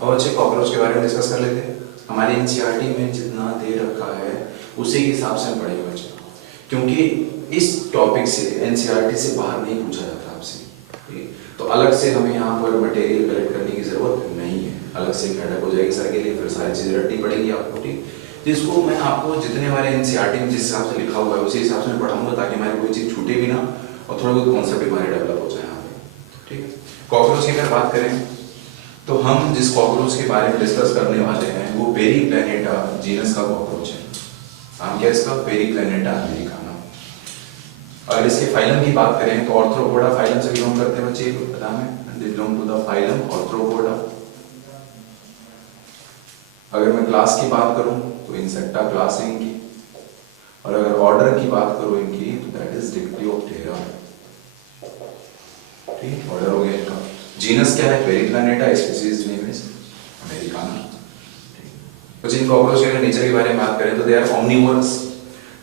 और बच्चे कॉकरोच के बारे में डिस्कस कर लेते हैं। हमारे एनसीईआरटी में जितना दे रखा है उसी के हिसाब से हम पढ़ेंगे बच्चे, क्योंकि इस टॉपिक से एनसीईआरटी से बाहर नहीं पूछा जाता आपसे, ठीक है? तो अलग से हमें यहाँ पर मटेरियल कलेक्ट करने की जरूरत नहीं है, अलग से हेडक हो जाएगी सर के लिए, फिर सारी चीज़ें रटनी पड़ेगी आपको, ठीक? तो इसको मैं आपको जितने हमारे एनसीईआरटी में जिस हिसाब से लिखा हुआ है उसी हिसाब से मैं पढ़ाऊंगा, ताकि हमारी कोई चीज़ छूटे भी ना और थोड़ा बहुत कॉन्सेप्ट भी हमारे डेवलप हो जाए यहाँ पे, ठीक है? कॉकरोच की अगर बात करें तो हम जिस कॉकरोच के बारे में डिस्कस करने वाले हैं वो पेरीप्लैनेटा जीनस का कॉकरोच है। नाम क्या है इसका? Periplaneta Americana. और इसके फाइलम की बात करें तो ऑर्थ्रोपोडा फाइलम से बिलोंग करते हैं बच्चे, पता है, they belong to the phylum arthropoda. अगर मैं क्लास की बात करूं तो इंसेक्टा क्लास है इनकी, और अगर ऑर्डर की बात करूं इनकी तो दैट इज डिप्टियोप्टेरा, ठीक, ऑर्डर हो गया इनका। जीनस क्या है? Periplaneta, species name is Americana. कुछ इन कॉकरोच के नेचर के बारे में बात करें तो दे आर ओमनिवोरस,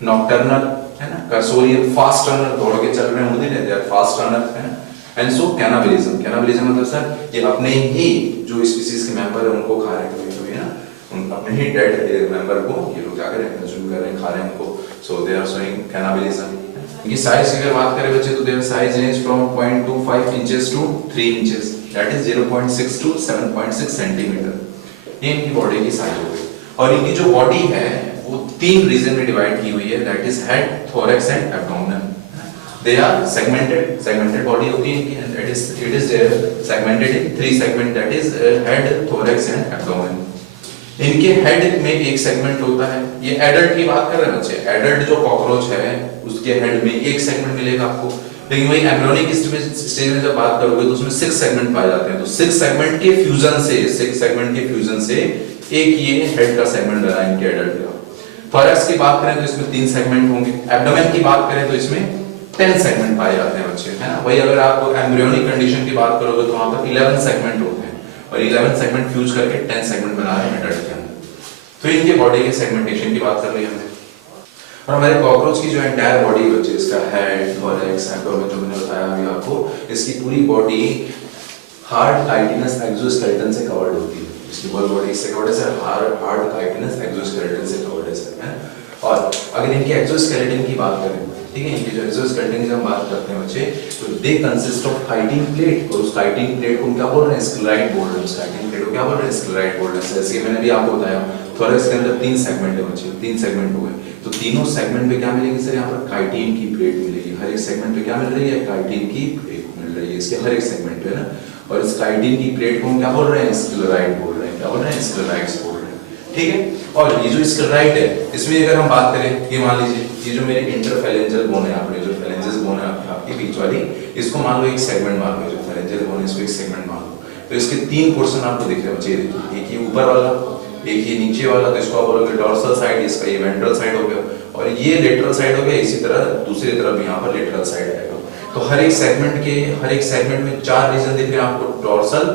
नॉकटर्नल है ना, कर्सोरियल, फास्ट रनर, दौड़ के चल रहे होते हैं, दे आर फास्ट रनर है ना, एंड सो कैनाबिलिज्म। कैनाबिलिज्म मतलब सर ये अपने ही जो स्पीशीज के मेंबर है उनको खा रहे हैं कभी ना, उन अपने ही डेड मेंबर को ये लोग क्या कर रहे हैं, कंज्यूम कर रहे हैं, खा रहे हैं उनको, सो दे आर शोइंग कैनाबिलिज्म। इनकी साइज की अगर बात करें बच्चे तो their size range from 0.25 inches to 3 inches, that is 0.6 to 7.6 centimetre. ये इनकी बॉडी की साइज हो गई। और इनकी जो बॉडी है वो 3 रीजन में डिवाइड की हुई है, that is head, thorax and abdomen. They are segmented body होती है इनकी, and it is segmented in 3 segment, that is head, thorax and abdomen. इनके हेड में एक सेगमेंट होता है, ये एडल्ट की बात कर रहे हैं बच्चे, एडल्ट जो कॉकरोच है उसके हेड में एक सेगमेंट मिलेगा आपको, लेकिन वही एम्ब्रियोनिक स्टेज में जब बात करोगे तो उसमें 6 सेगमेंट पाए जाते हैं। तो 6 सेगमेंट के फ्यूजन से एक ये हेड का सेगमेंट बना इनके एडल्ट का। थोरैक्स की बात करें तो इसमें 3 सेगमेंट होंगे, एब्डोमेन की बात करें तो इसमें 10 सेगमेंट पाए जाते हैं बच्चे, है ना। वही अगर आप एम्ब्रियोनिक कंडीशन की बात करोगे तो वहां पर 11 सेगमेंट होते हैं, और 11 सेगमेंट फ्यूज करके 10 सेगमेंट बना रहे हैं एडल्ट के अंदर। तो इनके बॉडी के सेगमेंटेशन की बात कर रही हमने। और हमारे कॉकरोच की जो एंटायर बॉडी बच्चे, इसका हेड, थोरैक्स, एब्डोमेन जो मैंने बताया अभी आपको, इसकी पूरी बॉडी हार्ड काइटिनस एक्सोस्केलेटन से कवर्ड होती है। इसकी पूरी बॉडी इससे कवर्ड है सर, हार्ड काइटिनस एक्सोस्केलेटन से कवर्ड है सर, है। और अगर इनके एक्सोस्केलेटन की बात करें, ठीक है, इनकी जो एक्सोस्केलेटन की हम बात करते हैं बच्चे, तो दे कंसिस्ट ऑफ काइटिन प्लेट, और उस काइटिन प्लेट को हम क्या बोल रहे हैं? स्क्लेराइड बोल रहे हैं। उस काइटिन प्लेट को क्या बोल रहे हैं? स्क्लेराइड बोल रहे हैं। जैसे मैंने भी आपको बताया थोरैक्स के अंदर 3 सेगमेंट है बच्चे, 3 सेगमेंट हुए, तो तीनों सेगमेंट पे क्या मिलेगी सर? यहाँ पर काइटिन की प्लेट मिलेगी। हर एक सेगमेंट पे क्या मिल रही है? काइटिन की प्लेट मिल रही है इसके हर एक सेगमेंट पे ना। और इस काइटिन की प्लेट को हम क्या बोल रहे हैं? स्क्लेराइड बोल रहे हैं। क्या बोल रहे हैं? स्क्लेराइड्स बोल रहे हैं, ठीक है। और ये जो स्क्लेराइड है, इसमें अगर हम बात करें, ये मान लीजिए ये जो मेरे इंटरफेरेंजियल बोन है, आपने जो फेरेंजियस बोन है आपकी बीच वाली, इसको मान लो एक सेगमेंट मान लो, जो फेरेंजियल बोन है इसको एक सेगमेंट मान लो। तो इसके 3 पोर्शन आपको दिख रहे हैं बच्चे, एक ये ऊपर वाला, एक ये नीचे वाला, तो इसको आप बोलोगे डॉर्सल साइड, इसका ये वेंट्रल साइड हो गया, और ये लेटरल साइड हो गया। इसी तरह दूसरी तरफ यहाँ पर लेटरल साइड आएगा। तो हर एक सेगमेंट में 4 रीजन दिख रहे हैं आपको, डॉर्सल,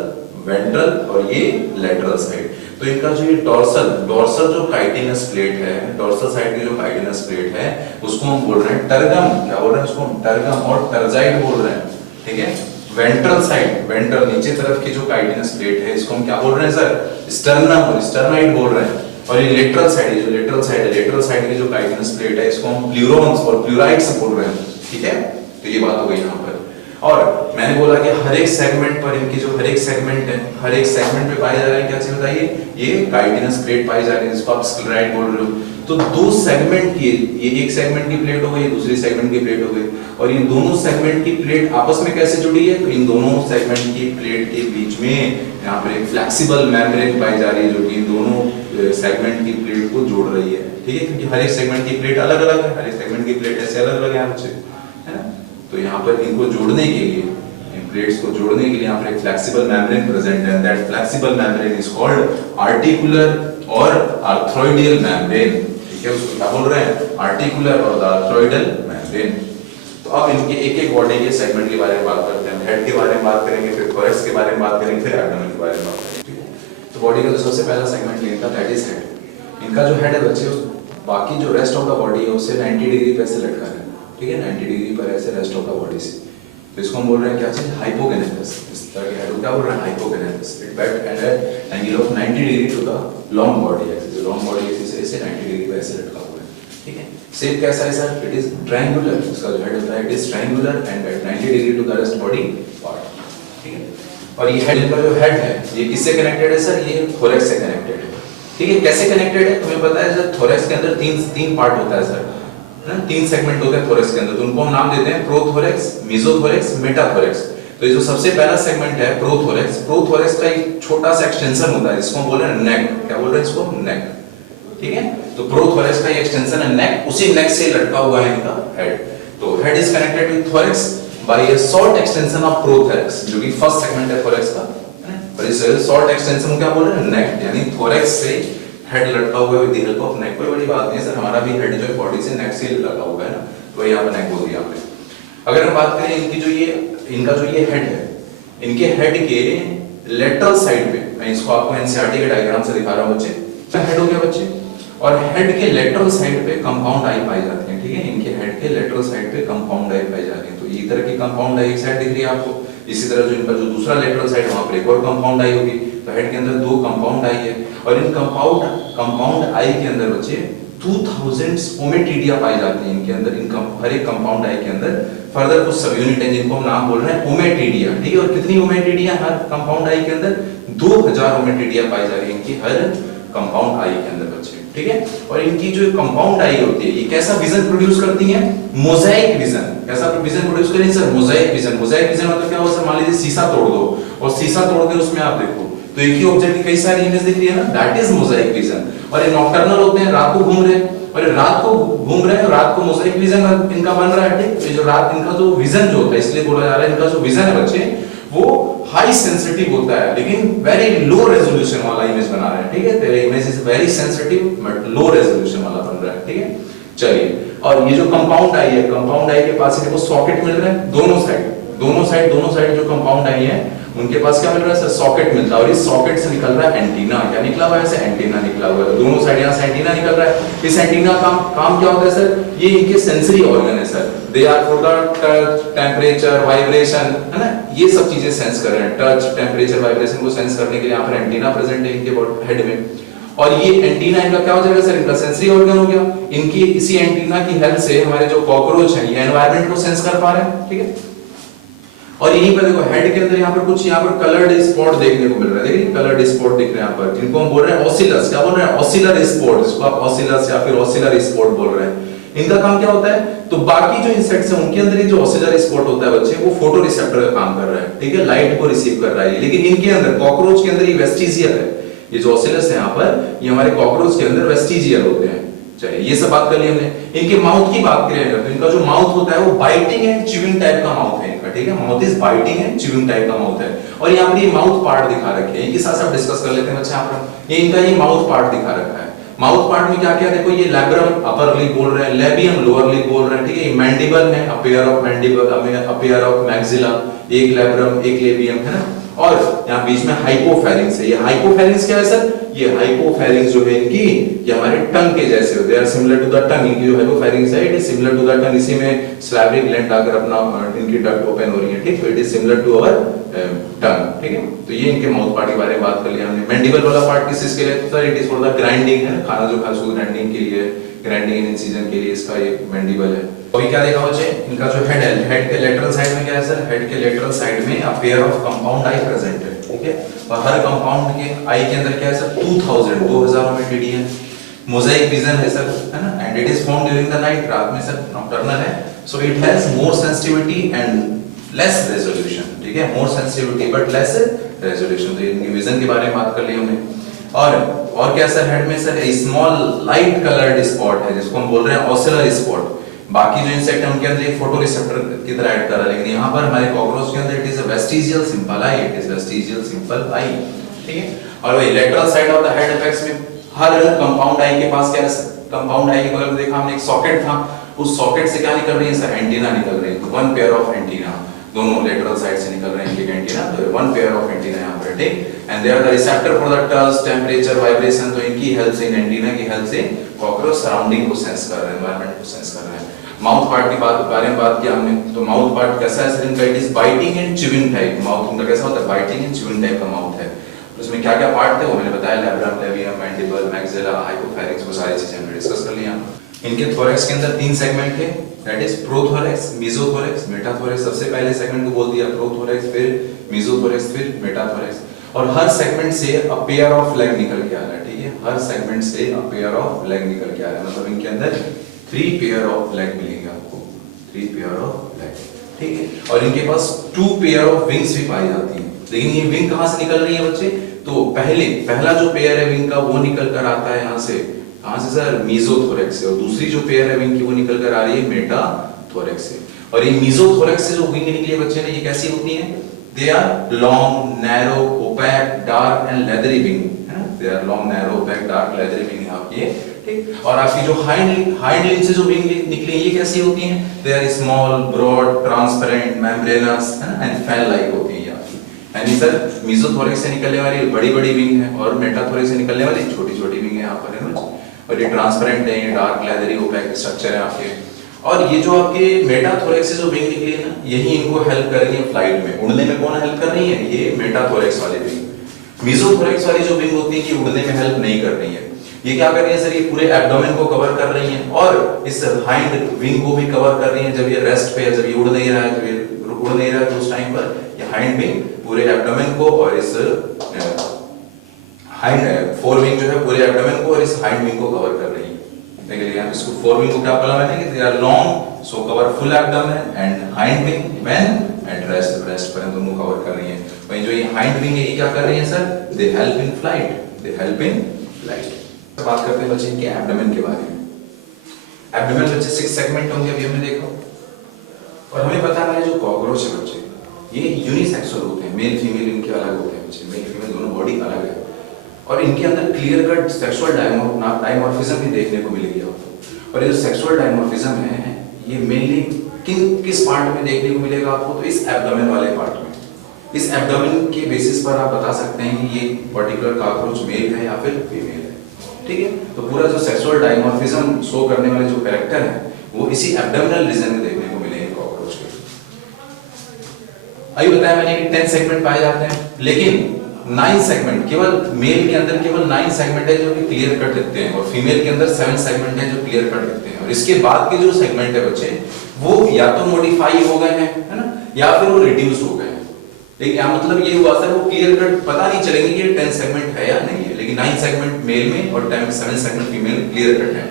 वेंट्रल और ये लेटरल साइड। तो इनका जो ये डॉर्सल जो काइटिनस प्लेट है, डॉर्सल साइड की जो काइटिनस प्लेट है, उसको हम बोल रहे हैं टर्गम। क्या बोल रहे हैं उसको? टर्गम और टर्जाइड बोल रहे हैं, ठीक है। वेंट्रल साइड, वेंट्रल नीचे तरफ की जो काइटिनस प्लेट है, इसको हम क्या बोल रहे हैं सर? स्टर्नम और स्टर्नाइड बोल रहे हैं। और ये लेटरल साइड, ये जो लेटरल साइड है, लेटरल साइड की जो काइटिनस प्लेट है, इसको हम प्लूरोन्स और प्लूराइड्स बोल रहे हैं, ठीक है। तो ये बात हो गई यहाँ पर। और मैंने बोला कि हर एक सेगमेंट पर इनकी जो हर एक सेगमेंट है, हर एक सेगमेंट पे पाए जा रहे हैं क्या चीज बताइए? ये काइटिनस प्लेट पाई जा रही है, जिसको आप स्क्लेराइड बोल रहे हो। तो 2 सेगमेंट की, ये एक सेगमेंट की प्लेट हो गई, दूसरी सेगमेंट की प्लेट हो गई, और ये दोनों सेगमेंट की प्लेट आपस में कैसे जुड़ी है? तो इन दोनों सेगमेंट की प्लेट के बीच में यहाँ पर एक फ्लेक्सिबल मेम्ब्रेन पाई जा रही है, जो कि इन दोनों सेगमेंट की प्लेट को जोड़ रही है, ठीक है। क्योंकि हर एक सेगमेंट की प्लेट अलग अलग है, हर एक सेगमेंट की प्लेट ऐसे अलग अलग है बच्चे, है ना। तो यहाँ पर इनको जोड़ने के लिए, इन प्लेट्स को जोड़ने के लिए यहाँ पर एक फ्लेक्सिबल मेम्ब्रेन प्रेजेंट है, that flexible membrane is called articular और आर्थ्रोइडियल मेम्ब्रेन, ठीक है। उसको क्या बोल रहे हैं? आर्टिकुलर और आर्थ्रोइडल मेम्ब्रेन। तो अब इनके एक-एक बॉडी के सेगमेंट के बारे में बात करते हैं। हेड के बारे में बात करेंगे, फिर थोरैक्स के बारे में बात करेंगे, फिर एब्डोमेन के बारे में बात करेंगे, ठीक है। तो बॉडी का जो सबसे पहला सेगमेंट इनका दैट इज हेड। इनका जो हेड है बच्चे, बाकी जो रेस्ट ऑफ द बॉडी है उससे 90 डिग्री पे ऐसे लटका है, ठीक है, 90 डिग्री पर ऐसे रेस्ट ऑफ द बॉडी से। तो इसको हम बोल रहे हैं क्या चीज, हाइपोगेनेटस। इस तरह के हेड को क्या बोल रहे हैं, hypognathous. It bent at an angle of 90 degree to the long body axis. Long body axis से ऐसे 90 डिग्री पे ऐसे लटका हुआ है, ठीक है। शेप कैसा है सर, इट इज ट्रायंगुलर। इसका जो हेड होता है it is triangular and at 90 degree to the rest body part, ठीक है। और ये हेड का जो हेड है ये किससे कनेक्टेड है सर, ये थोरैक्स से कनेक्टेड है, ठीक है। कैसे कनेक्टेड है तुम्हें पता है सर, थोरैक्स के अंदर तीन पार्ट होता है सर, है ना, 3 सेगमेंट होते हैं थोरैक्स के अंदर। तो उनको हम नाम देते हैं प्रोथोरैक्स, मेसोथोरैक्स, मेटाथोरैक्स। तो ये जो सबसे पहला सेगमेंट है प्रोथोरैक्स, प्रोथोरैक्स का एक छोटा सा एक्सटेंशन होता है जिसको हम बोल रहे हैं नेक। क्या बोल रहे हैं इसको, नेक, ठीक है। तो प्रोथोरैक्स का ये एक्सटेंशन है नेक, उसी नेक से लटका हुआ है इनका हेड। तो head is connected with thorax by a short extension of prothorax, जो कि फर्स्ट सेगमेंट है थोरैक्स का, है ना। और इस शॉर्ट एक्सटेंशन को क्या बोल रहे हैं, नेक, यानी थोरैक्स से हेड लटका हुआ है with the help of neck. कोई बड़ी बात नहीं है सर, हमारा भी हेड जो है बॉडी से नेक से लगा हुआ है ना, तो यहाँ पे नेक बोल दिया आपने। अगर हम बात करें इनकी जो ये इनका जो ये हेड है, इनके हेड के लेटरल साइड पे, मैं इसको आपको एनसीईआरटी के डायग्राम से दिखा रहा हूं बच्चे, हेड हो गया बच्चे, और हेड के लेटरल साइड पे कंपाउंड आई पाई जाती है, ठीक है। इनके हेड के लेटरल साइड पे कंपाउंड आई पाई जाती है। तो ये तरह की कंपाउंड आई एक साइड दिख रही है आपको, इसी तरह जो इनका जो दूसरा लेटरल साइड वहां पर एक और कंपाउंड आई होगी। तो हेड के अंदर 2 कंपाउंड आई है, और इन कंपाउंड आई के अंदर बच्चे 2000 ओमेटिडिया पाई जाती है इनके अंदर। इनका हर एक कंपाउंड आई के अंदर फर्दर कुछ सब यूनिट है जिनको हम नाम बोल रहे हैं ओमेटिडिया, ठीक है। और कितनी ओमेटिडिया हर कंपाउंड आई के अंदर, 2000 ओमेटिडिया पाई जा रही है इनकी हर कंपाउंड आई के अंदर बच्चे, ठीक है। और इनकी जो कंपाउंड आई होती है ये कैसा विजन प्रोड्यूस करती है, मोजाइक विजन। कैसा विजन प्रोड्यूस करें sir, Mosaic vision. Mosaic vision मतलब क्या होता है, मान लीजिए शीशा तोड़ दो और शीशा तोड़ के उसमें आप देखो तो एक ही ऑब्जेक्ट की कई सारी इमेज दिख रही है ना, दैट इज मोजाइक विजन। और ये नॉकटर्नल होते हैं, रात को घूम रहे हैं, और रात को घूम रहे हैं, रात को मोजाइक विजन इनका बन रहा है, ठीक। ये जो रात इनका जो विजन जो होता है, इसलिए बोला जा रहा है इनका जो विजन है बच्चे वो हाई सेंसिटिव होता है, लेकिन वेरी लो रेजोल्यूशन वाला इमेज बना रहे हैं, ठीक है। तेरा image is very sensitive but low resolution वाला बन रहा है, ठीक है। चलिए, और ये जो कंपाउंड आई है, कंपाउंड आई के पास देखो सॉकेट मिल रहा है दोनों साइड जो कंपाउंड आई है उनके पास क्या मिल रहा है सर, सॉकेट मिलता है। और इस सॉकेट से निकल रहा है एंटीना। क्या निकला हुआ है, ऐसे एंटीना निकला हुआ है, दोनों साइड यहां से एंटीना निकल रहा है। इस एंटीना का काम क्या होता है सर, ये इनके सेंसरी ऑर्गन है sir. They are for the touch, temperature, vibration, है ना, ये सब चीजें सेंस कर रहे हैं। टच, टेंपरेचर, वाइब्रेशन को सेंस करने के लिए यहाँ पर एंटीना प्रेजेंट है इनके हेड में। और ये एंटीना इनका क्या हो जाएगा सर, इनका सेंसरी ऑर्गन हो गया। इनकी इसी एंटीना की हेल्प से हमारे जो कॉकरोच हैं ये एनवायरनमेंट को सेंस कर पा रहे हैं, ठीक है। और यहीं पर देखो हेड के अंदर यहाँ पर कुछ यहाँ पर कलर्ड स्पॉट देखने को मिल रहा है, देखिए कलर्ड स्पॉट दिख रहे हैं यहाँ पर, जिनको हम बोल रहे हैं ऑसिलस। क्या बोल रहे हैं, ऑसिलर स्पॉट, जिसको आप ऑसिलस या फिर ऑसिलर स्पॉट बोल रहे हैं। इनका काम क्या होता है, तो बाकी जो इंसेक्ट्स हैं उनके अंदर जो ऑसिलर स्पॉट होता है बच्चे, वो फोटो रिसेप्टर का काम कर रहा है, ठीक है, लाइट को रिसीव कर रहा है। लेकिन इनके अंदर कॉकरोच के अंदर ये वेस्टिजियल है, ये जो ऑसिलस है यहाँ पर, ये हमारे कॉकरोच के अंदर वेस्टिजियल होते हैं। चलिए, ये सब बात कर ली हमने। इनके माउथ की बात करें तो इनका जो माउथ होता है वो बाइटिंग एंड च्यूइंग टाइप का माउथ है इनका, ठीक है। Mouth is biting and chewing type का माउथ है। और यहाँ पर ये माउथ पार्ट दिखा रखे हैं, इनके साथ आप डिस्कस कर लेते हैं बच्चे। यहाँ पर ये इनका ये माउथ पार्ट दिखा रखा है। माउथ पार्ट में क्या क्या देखो, ये लैब्रम अपर लिप बोल रहे हैं, लेबियम लोअर लिप बोल रहे हैं, ठीक है। ये मैंडिबल है, appear of mandible, appear of maxilla, एक लैब्रम एक लेबियम, है ना। और यहाँ बीच में हाइपोफैरिंग्स है। ये हाइपोफैरिंग्स क्या है सर, ये हाइपोफैरिंग्स जो है इनकी, ये हमारे टंग के जैसे होते हैं, सिमिलर टू द टंग। इनकी जो हाइपोफैरिंग्स है it is similar to the tongue. इसी में स्लैविक ग्लैंड आकर अपना इनकी डक्ट ओपन हो रही है, ठीक है। It is similar to our tongue, ठीक है। तो ये इनके माउथ पार्ट के बारे में बात कर लिया हमने। मैंडिबल वाला पार्ट किस चीज के लिए होता है, it is for the grinding, है ना, खाना जो खाते हैं ग्राइंडिंग के लिए, ग्राइंडिंग एंड इंसिजन के लिए इसका ये मैंडिबल है। अभी क्या देखा बच्चे, इनका जो हेड है, हेड के लेटरल साइड में क्या है सर, हेड के लेटरल साइड में a pair of compound I present है, ठीक है। और हर कंपाउंड के आई के अंदर क्या है सर, 2000 ओमेटिडिया है। मोजाइक विजन है सर, है ना, and it is found during the night, रात में सर नॉकटर्नल है। So it has more sensitivity and less resolution, ठीक है। मोर सेंसिटिविटी बट लेस रेजोल्यूशन। तो इनके विजन के बारे में बात कर ली हमने। और क्या सर, हेड में sir small light coloured spot है जिसको हम बोल रहे हैं ऑसिलर स्पॉट। बाकी जो इंसेक्ट है उनके अंदर एक फोटो रिसेप्टर की तरह ऐड कर रहा है, लेकिन यहाँ पर हमारे कॉकरोच के अंदर it is a vestigial simple I, it is vestigial simple I, ठीक है। और वही lateral side of the head apex में हर कंपाउंड आई के पास क्या है, कंपाउंड आई के बगल में देखा हमने एक सॉकेट था, उस सॉकेट से क्या निकल रही है सर, एंटीना निकल रही है। वन पेयर ऑफ एंटीना, दोनों लेटरल साइड से निकल रहे हैं एक एंटीना, तो वन पेयर ऑफ एंटीना यहाँ पर, ठीक। And they are the receptor for the touch, temperature, vibration. तो इनकी हेल्प से, इन एंटीना की हेल्प से कॉकरोच सराउंडिंग को सेंस कर रहे हैं, एनवायरनमेंट को सेंस कर रहे हैं। माउथ पार्ट की बारे में बात किया हमने, तो माउथ पार्ट कैसा है सर इनका? It is biting and chewing type. Mouth इनका कैसा होता है? बाइटिंग एंड च्यूइंग टाइप का माउथ है। तो इसमें क्या क्या पार्ट थे वो मैंने बताया, लैब्रम, लेवियम, मैंडिबल, मैक्सिला, हाइपोफैरिंक्स, वो सारी चीजें हमने डिस्कस कर लिया। इनके थोरैक्स के अंदर 3 सेगमेंट थे, दैट इज प्रोथोरैक्स, मेसोथोरैक्स, मेटाथोरैक्स। सबसे पहले सेगमेंट को बोल दिया प्रोथोरैक्स, फिर मेसोथोरैक्स, फिर मेटाथोरैक्स। और हर सेगमेंट से अ पेयर ऑफ लेग निकल के आ रहा है, ठीक है? हर सेगमेंट से अ पेयर ऑफ लेग निकल के आ रहा है, मतलब इनके अंदर 3 पेयर ऑफ लेग मिलेंगे आपको, 3 पेयर ऑफ लेग, ठीक है? और इनके पास 2 पेयर ऑफ विंग्स भी पाई जाती हैं। लेकिन ये विंग कहां से निकल रही है बच्चे? तो पहला जो पेयर है विंग का वो निकल कर आता है यहां से, कहां से सर? मेसोथोरैक्स से। और दूसरी जो पेयर है विंग की वो निकल कर आ रही है मेटाथोरैक्स से। और ये मेसोथोरैक्स से जो विंग निकली है बच्चे ने, ये कैसी होती है? They are long, narrow, opaque, dark and leathery wing, है ना? They are long, narrow, opaque, dark, leathery wing है आपकी, ठीक? और आपकी जो हाइंड लिंब से जो विंग निकली है ये कैसी होती हैं? They are small, broad, transparent, membranous, है ना? एंड फैन लाइक होती है आपकी। यानी सर मेसोथोरैक्स से निकलने वाली बड़ी-बड़ी विंग है और मेटाथोरैक्स से निकलने वाली छोटी-छोटी विंग है यहाँ पर, है ना? और ये ट्रांसपेरेंट है, ये डार्क, लेदरी, ओपैक स्ट्रक्चर है आपके। और ये जो आपके मेटाथोरैक्स से जो विंग निकली है ना, यही इनको हेल्प कर रही है फ्लाइट में, उड़ने में। कौन हेल्प कर रही है? ये मेटाथोरैक्स वाली विंग। मेसोथोरैक्स वाली जो विंग होती है ये उड़ने में हेल्प नहीं कर रही है। ये क्या कर रही है सर? ये पूरे एब्डोमेन को कवर कर रही है और इस हाइंड विंग को भी कवर कर रही है। जब ये रेस्ट पे है, जब ये उड़ नहीं रहा है, जब ये उड़ नहीं रहा है, तो उस टाइम पर ये हाइंड विंग पूरे एब्डोमेन को और इस हाइंड फोर विंग जो है पूरे एब्डोमेन को और इस हाइंड विंग को कवर कर रही है। देखिए यहाँ इसको फोर विंग को क्या बोला मैंने कि they are long, so cover full abdomen, and hind wing when at rest पर दोनों कवर कर रही है। वहीं जो ये हाइंड विंग है ये क्या कर रही है sir? They help in flight, they help in flight. बात करते हैं बच्चे इनके एब्डोमेन के बारे में। एब्डोमेन बच्चे 6 सेगमेंट होंगे, अभी हमने देखा। और हमें पता है जो कॉकरोच है बच्चे, ये यूनिसेक्सुअल होते हैं, मेल फीमेल इनके अलग होते हैं बच्चे, मेल फीमेल दोनों बॉडी अलग है। और इनके अंदर क्लियर कट सेक्सुअल डायमॉर्फिज्म भी देखने को मिलेगी आपको। और ये जो सेक्सुअल डायमॉर्फिज्म है ये मेनली किस पार्ट में देखने को मिलेगा आपको? तो इस एब्डोमेन वाले पार्ट में। इस एब्डोमेन के बेसिस पर आप बता सकते हैं कि ये पर्टिकुलर कॉकरोच मेल है या फिर फीमेल है, ठीक है? तो पूरा जो सेक्सुअल डायमॉर्फिज्म शो करने वाले जो कैरेक्टर है वो इसी एब्डोमिनल रीजन में देखने को मिलेंगे कॉकरोच के। अभी बताया मैंने कि 10 सेगमेंट पाए जाते हैं, लेकिन 9 सेगमेंट, केवल मेल के अंदर केवल 9 सेगमेंट है जो कि क्लियर कट दिखते हैं, और फीमेल के अंदर 7 सेगमेंट है जो क्लियर कट दिखते हैं। और इसके बाद के जो सेगमेंट है बच्चे वो या तो मॉडिफाई हो गए हैं, है ना, या फिर वो रिड्यूस हो गए हैं। लेकिन क्या मतलब ये हुआ सर, वो क्लियर कट पता नहीं चलेंगे कि ये 10 सेगमेंट है या नहीं है, लेकिन 9 सेगमेंट मेल में और 7 सेगमेंट फीमेल क्लियर कट है।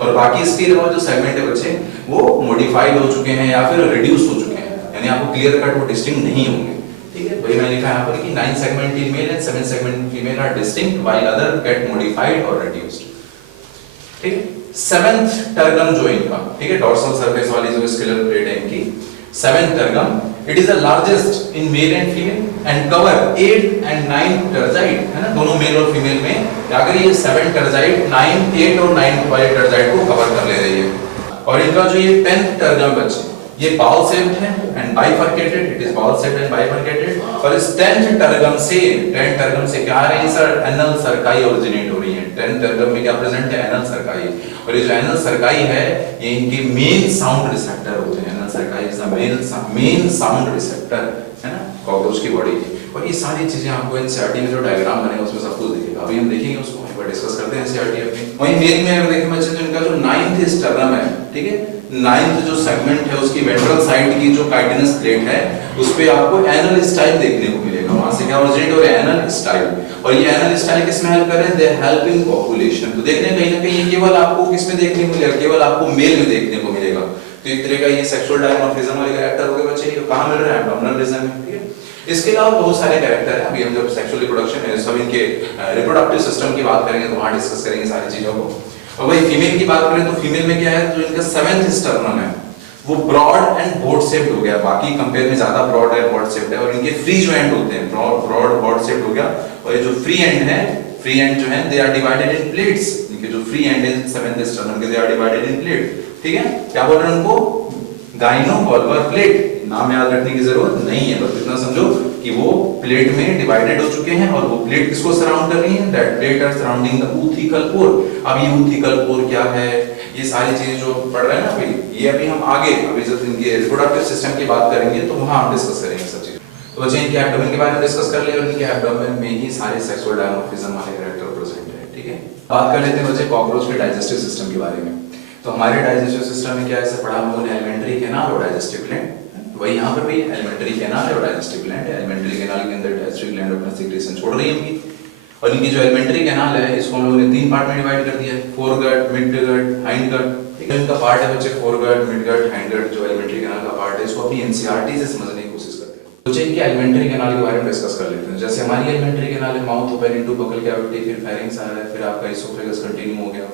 और बाकी इसके अलावा जो सेगमेंट है बच्चे वो मॉडिफाइड हो चुके हैं या फिर रिड्यूस हो चुके हैं, यानी आपको क्लियर कट वो डिस्टिंक्ट नहीं होंगे, ठीक है? वही मैंने लिखा यहाँ पर कि 9 segment in male and 7 segment female are distinct while other get modified और रिड्यूस्ड, ठीक है? 7th टर्गम जो इनका, ठीक है, डॉर्सल सरफेस वाली जो स्केलर प्लेट है इनकी 7th tergum, it is the largest in male and female and cover 8 and 9 टर्जाइड, है ना, दोनों मेल और फीमेल में अगर ये 7 टर्जाइड 8 और 9 वाले टर्जाइड को कवर कर ले रही है। और इनका जो ये 10th टर्गम बच्चे ये बाउल शेप्ड है and bifurcated, it is bowl shaped and bifurcated. और इस 10th टर्गम से क्या आ रही है सर? एनल सर्काई ओरिजिनेट हो रही है। 10th टर्गम में क्या प्रेजेंट है? एनल सर्काई। और ये जो एनल सर्काई है ये इनके मेन साउंड रिसेप्टर होते हैं। Anal cerci is the main sound receptor, है ना, कॉकरोच की बॉडी की। और ये सारी चीजें आपको एनसीईआरटी में जो डायग्राम बने उसमें सब कुछ दिखेगा, अभी हम देखेंगे उसको, एक बार डिस्कस करते हैं एनसीईआरटी में। वहीं मेल में अगर देखें बच्चे तो इनका जो 9th स्टर्नम है, ठीक है, 9th जो सेगमेंट है उसकी वेंट्रल साइड की जो काइटिनस प्लेट है उस पे आपको एनल स्टाइल देखने को मिलेगा। वहां से क्या ओरिजिनेट हो रहा है? Anal style. और ये एनल स्टाइल किसमें हेल्प कर रहे हैं? They help in copulation. तो देखने कहीं ना कहीं केवल आपको किसमें देखने को मिलेगा? केवल आपको मेल में देखने को मिलेगा। तो एक तरह का ये सेक्सुअल डायमॉर्फिज्म वाले कैरेक्टर हो गए बच्चे, ये कहां मिल रहा है? एब्डोमिनल रीजन में, ठीक है? इसके अलावा बहुत सारे कैरेक्टर हैं, अभी हम जब सेक्सुअल रिप्रोडक्शन है सब इनके रिप्रोडक्टिव सिस्टम की बात करेंगे तो वहां डिस्कस करेंगे सारी चीजों को। और वही फीमेल की बात करें तो फीमेल में क्या है? जो इनका 7th स्टर्नम है वो ब्रॉड एंड बोर्ड शेप्ड हो गया, बाकी कंपेयर में ज्यादा ब्रॉड है, बोर्ड शेप्ड है। और इनके फ्री जो एंड होते हैं ब्रॉड बोर्ड शेप्ड हो गया। और ये जो फ्री एंड है, फ्री एंड जो है they are divided in plates. इनके जो फ्री एंड है 7th स्टर्नम के they are divided in plate, ठीक है? क्या बोल रहे हैं उनको? Gynovalvular plate. नाम याद रखने की जरूरत नहीं है, बस इतना समझो कि वो प्लेट में डिवाइडेड हो चुके हैं और वो प्लेट किसको सराउंड कर रही है, that plate are surrounding the oothecal pore. अब ये ऊथिकल पोर क्या है, ये सारी चीजें जो पढ़ रहे हैं ना भाई, ये अभी हम आगे अभी जब इनके रिप्रोडक्टिव सिस्टम की बात करेंगे तो वहां हम डिस्कस करेंगे सब चीज। तो बच्चे इनके एब्डोमेन के बारे में डिस्कस कर लिया और इनके एब्डोमेन में ही सारे सेक्सुअल डायमॉर्फिज्म वाले कैरेक्टर प्रेजेंट है, ठीक है। बात कर लेते हैं बच्चे कॉकरोच के डाइजेस्टिव सिस्टम के बारे में। तो हमारे डाइजेस्टिव सिस्टम में क्या है, पढ़ा हम लोगों ने एलिमेंट्री कैनाल और डाइजेस्टिव ग्लैंड, वही यहाँ पर भी एलिमेंट्री कैनाल है और डाइजेस्टिव ग्लैंड है। एलिमेंट्री कैनाल के अंदर डाइजेस्टिव ग्लैंड अपना सीक्रेशन छोड़ रही है इनकी, और इनकी जो एलिमेंट्री कैनाल है इसको हम लोगों ने 3 पार्ट में डिवाइड कर दिया है, फोरगट, मिडगट, हाइंडगट। ठीक है, इनका पार्ट है बच्चे फोरगट, मिडगट, हाइंडगट। जो एलिमेंट्री कैनाल का पार्ट है इसको अपनी एनसीईआरटी से समझने की कोशिश करते हैं। तो इनके एलिमेंट्री कैनाल के बारे में डिस्कस कर लेते हैं। जैसे हमारी एलिमेंट्री कैनाल है, mouth open into buccal cavity, फिर फेरिंग्स आ रहा है, फिर आपका इसोफेगस कंटिन्यू हो गया,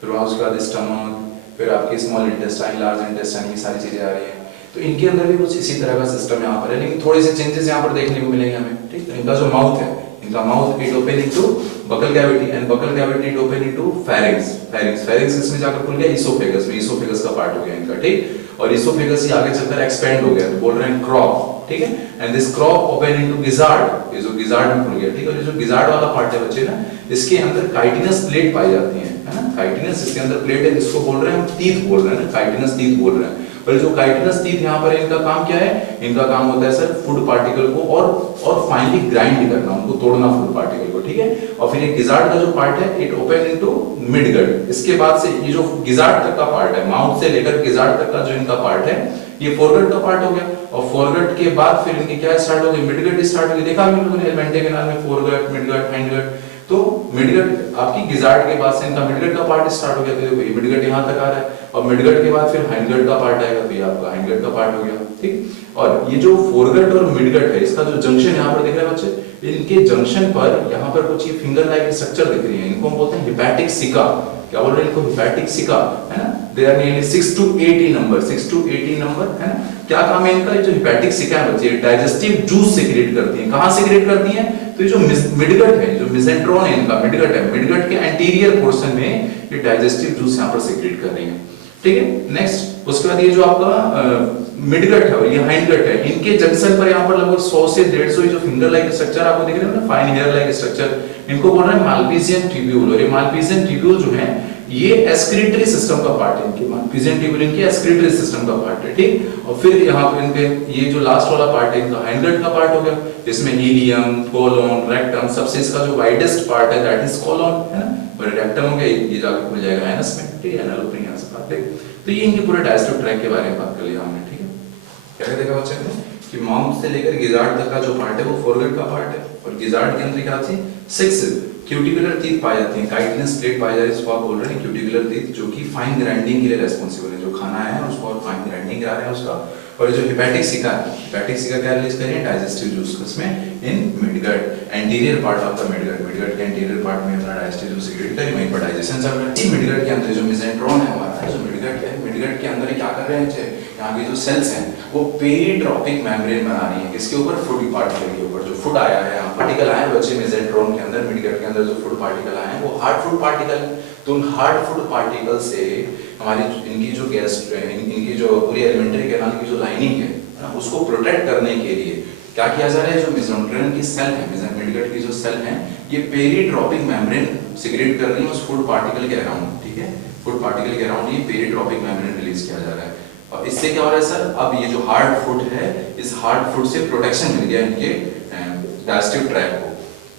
फिर उसके बाद स्टमक, फिर आपकी स्मॉल इंटेस्टाइन, लार्ज इंटेस्टाइन, ये सारी चीजें आ रही हैं। तो इनके अंदर भी कुछ इसी तरह का सिस्टम यहाँ पर है, लेकिन थोड़े से चेंजेस यहाँ पर देखने को मिलेंगे हमें। ठीक है, इनका जो माउथ है, इनका mouth it open into buccal cavity and buccal cavity it open into pharynx. Pharynx इसमें जाकर खुल गया इसोफेगस में, इसोफेगस का पार्ट हो गया इनका। ठीक, और इसोफेगस ही आगे चलकर एक्सपेंड हो गया, तो बोल रहे हैं क्रॉप। ठीक है, and this crop open into gizzard, ये जो गिजार्ड में खुल गया। ठीक है, और ये जो गिजार्ड वाला पार्ट है बच्चे ना, इसके अंदर काइटिनस प्लेट पाई जाती है ना। काइटिनस इसके अंदर प्लेट है, जिसको बोल रहे हैं हम टीथ बोल रहे हैं ना, काइटिनस टीथ बोल रहे हैं। और जो काइटिनस टीथ यहाँ पर इनका काम क्या है, इनका काम होता है सर फूड पार्टिकल को और फाइनली ग्राइंड करना, उनको तोड़ना फूड पार्टिकल को। ठीक है, और फिर ये गिजार्ड का जो पार्ट है इट ओपन इनटू मिडगट। इसके बाद से ये जो गिजार्ड तक का पार्ट है, माउथ से लेकर गिजार्ड तक का जो इनका पार्ट है, ये फोरगट का पार्ट हो गया। और फोरगट के बाद फिर इनकी क्या स्टार्ट हो गई, मिडगट स्टार्ट हो गई। देखा हम लोगों ने एलिमेंट्री कैनाल में फोरगट, मिडगट, हाइंडगट। तो मिडगट आपकी गिजार्ड के बाद से इनका मिडगट का पार्ट स्टार्ट हो गया, तो देखो ये मिडगट यहाँ तक आ रहा है, और मिडगट के बाद फिर हाइंडगट का पार्ट आएगा, तो ये आपका हाइंडगट का पार्ट हो गया। ठीक, और ये जो फोरगट और मिडगट है, इसका जो जंक्शन यहाँ पर दिख रहा है बच्चे, इनके जंक्शन पर यहाँ पर कुछ ये फिंगर लाइक स्ट्रक्चर दिख रही है, इनको हम बोलते हैं हिपैटिक सिका। क्या बोल रहे हैं इनको, हिपैटिक सिका, है ना। They are nearly 6 to 18 number, 6 to 18 number, है ना। क्या काम है इनका, जो हिपैटिक सिका है बच्चे, डाइजेस्टिव जूस सीक्रेट करती है। कहां सीक्रेट करती है, तो ये जो मिडगट है, जो मिसेंट्रॉन है इनका, मिडगट है, मिडगट के एंटीरियर पोर्शन में ये डाइजेस्टिव जूस यहां पर सीक्रेट कर रही है। ठीक है, नेक्स्ट उसके बाद ये जो आपका मिडगट है और ये हाइंडगट है, इनके जंक्शन पर यहाँ पर लगभग 100 से 150 जो फिंगर लाइक स्ट्रक्चर आपको दिख रहे हैं ना, फाइन हेयर लाइक स्ट्रक्चर, इनको बोल रहे हैं मालपीजियन ट्यूब्यूल। और ये मालपीजियन ट्यूब्यूल जो है ये एस्क्रीटरी सिस्टम का पार्ट है, इनके मालपीजियन ट्यूब्यूल इनके एस्क्रीटरी सिस्टम का पार्ट है। ठीक, और फिर यहाँ पर इनके ये जो लास्ट वाला पार्ट है इनका हाइंडगट का पार्ट हो गया, इसमें हीलियम, कोलोन, रेक्टम, सबसे इसका जो वाइडेस्ट पार्ट है दैट इज कोलोन, है ना। और रेक्टम हो गया, ये जाकर खुल जाएगा एनस में। ठीक है, एनल ओपनिंग यहाँ से पार्ट है। तो ये इनके पूरे डाइजेस्टिव ट्रैक के बारे में बात कर लिया हमने। ठीक है, क्या देखा बच्चे ने कि माउथ से लेकर गिजार्ड तक का जो पार्ट है वो फोरगट का पार्ट है, और गिजार्ड के अंदर क्या थी 6 क्यूटिकुलर टीथ पाई जाती हैं, काइटिनस प्लेट पाई जाती है, इसको आप बोल रहे हैं क्यूटिकुलर टीथ, जो कि फाइन ग्राइंडिंग के लिए रिस्पांसिबल है, जो खाना है उसको और फाइन ग्राइंडिंग करा रहे हैं उसका। और जो हिपैटिक सिका है, हिपैटिक सिका क्या रिलीज कर रही है, डाइजेस्टिव जूस, इसमें in midgut, anterior part of the midgut, midgut के एंटीरियर पार्ट में अपना डाइजेस्टिव जूस सीक्रेट कर रही है, वहीं पर डाइजेशन चल रहा है। इस मिडगट के अंदर जो मेसेंट्रॉन है हमारा, जो मिडगट है, मिडगट के अंदर क्या कर रहे हैं, यहाँ की जो सेल्स हैं वो पेरिट्रोपिक मेम्ब्रेन बना रही है, इसके ऊपर फूड पार्टिकल के ऊपर जो फूड आया है, पार्टिकल आए हैं बच्चे मेसेंट्रॉन के अंदर, मिडगट के अंदर जो फूड पार्टिकल आए हैं वो हार्ड फूड पार्टिकल है। तो उन हार्ड फूड पार्टिकल से हमारी इनकी जो इनकी जो पूरी एलिमेंट्री कैनाल की जो लाइनिंग है ना, उसको प्रोटेक्ट करने के लिए क्या किया जा रहा है, जो मेसेंट्रॉन की सेल है, मिडगट की जो सेल है, ये पेरिट्रोपिक मेम्ब्रेन सीक्रेट कर रही है उस फूड पार्टिकल के अराउंड। ठीक है, फूड पार्टिकल के अराउंड ये पेरिट्रोपिक मेम्ब्रेन रिलीज किया जा रहा है, और इससे क्या हो रहा है सर, अब ये जो हार्ड फूड है, इस हार्ड फूड से प्रोटेक्शन मिल गया इनके डाइजेस्टिव ट्रैक को।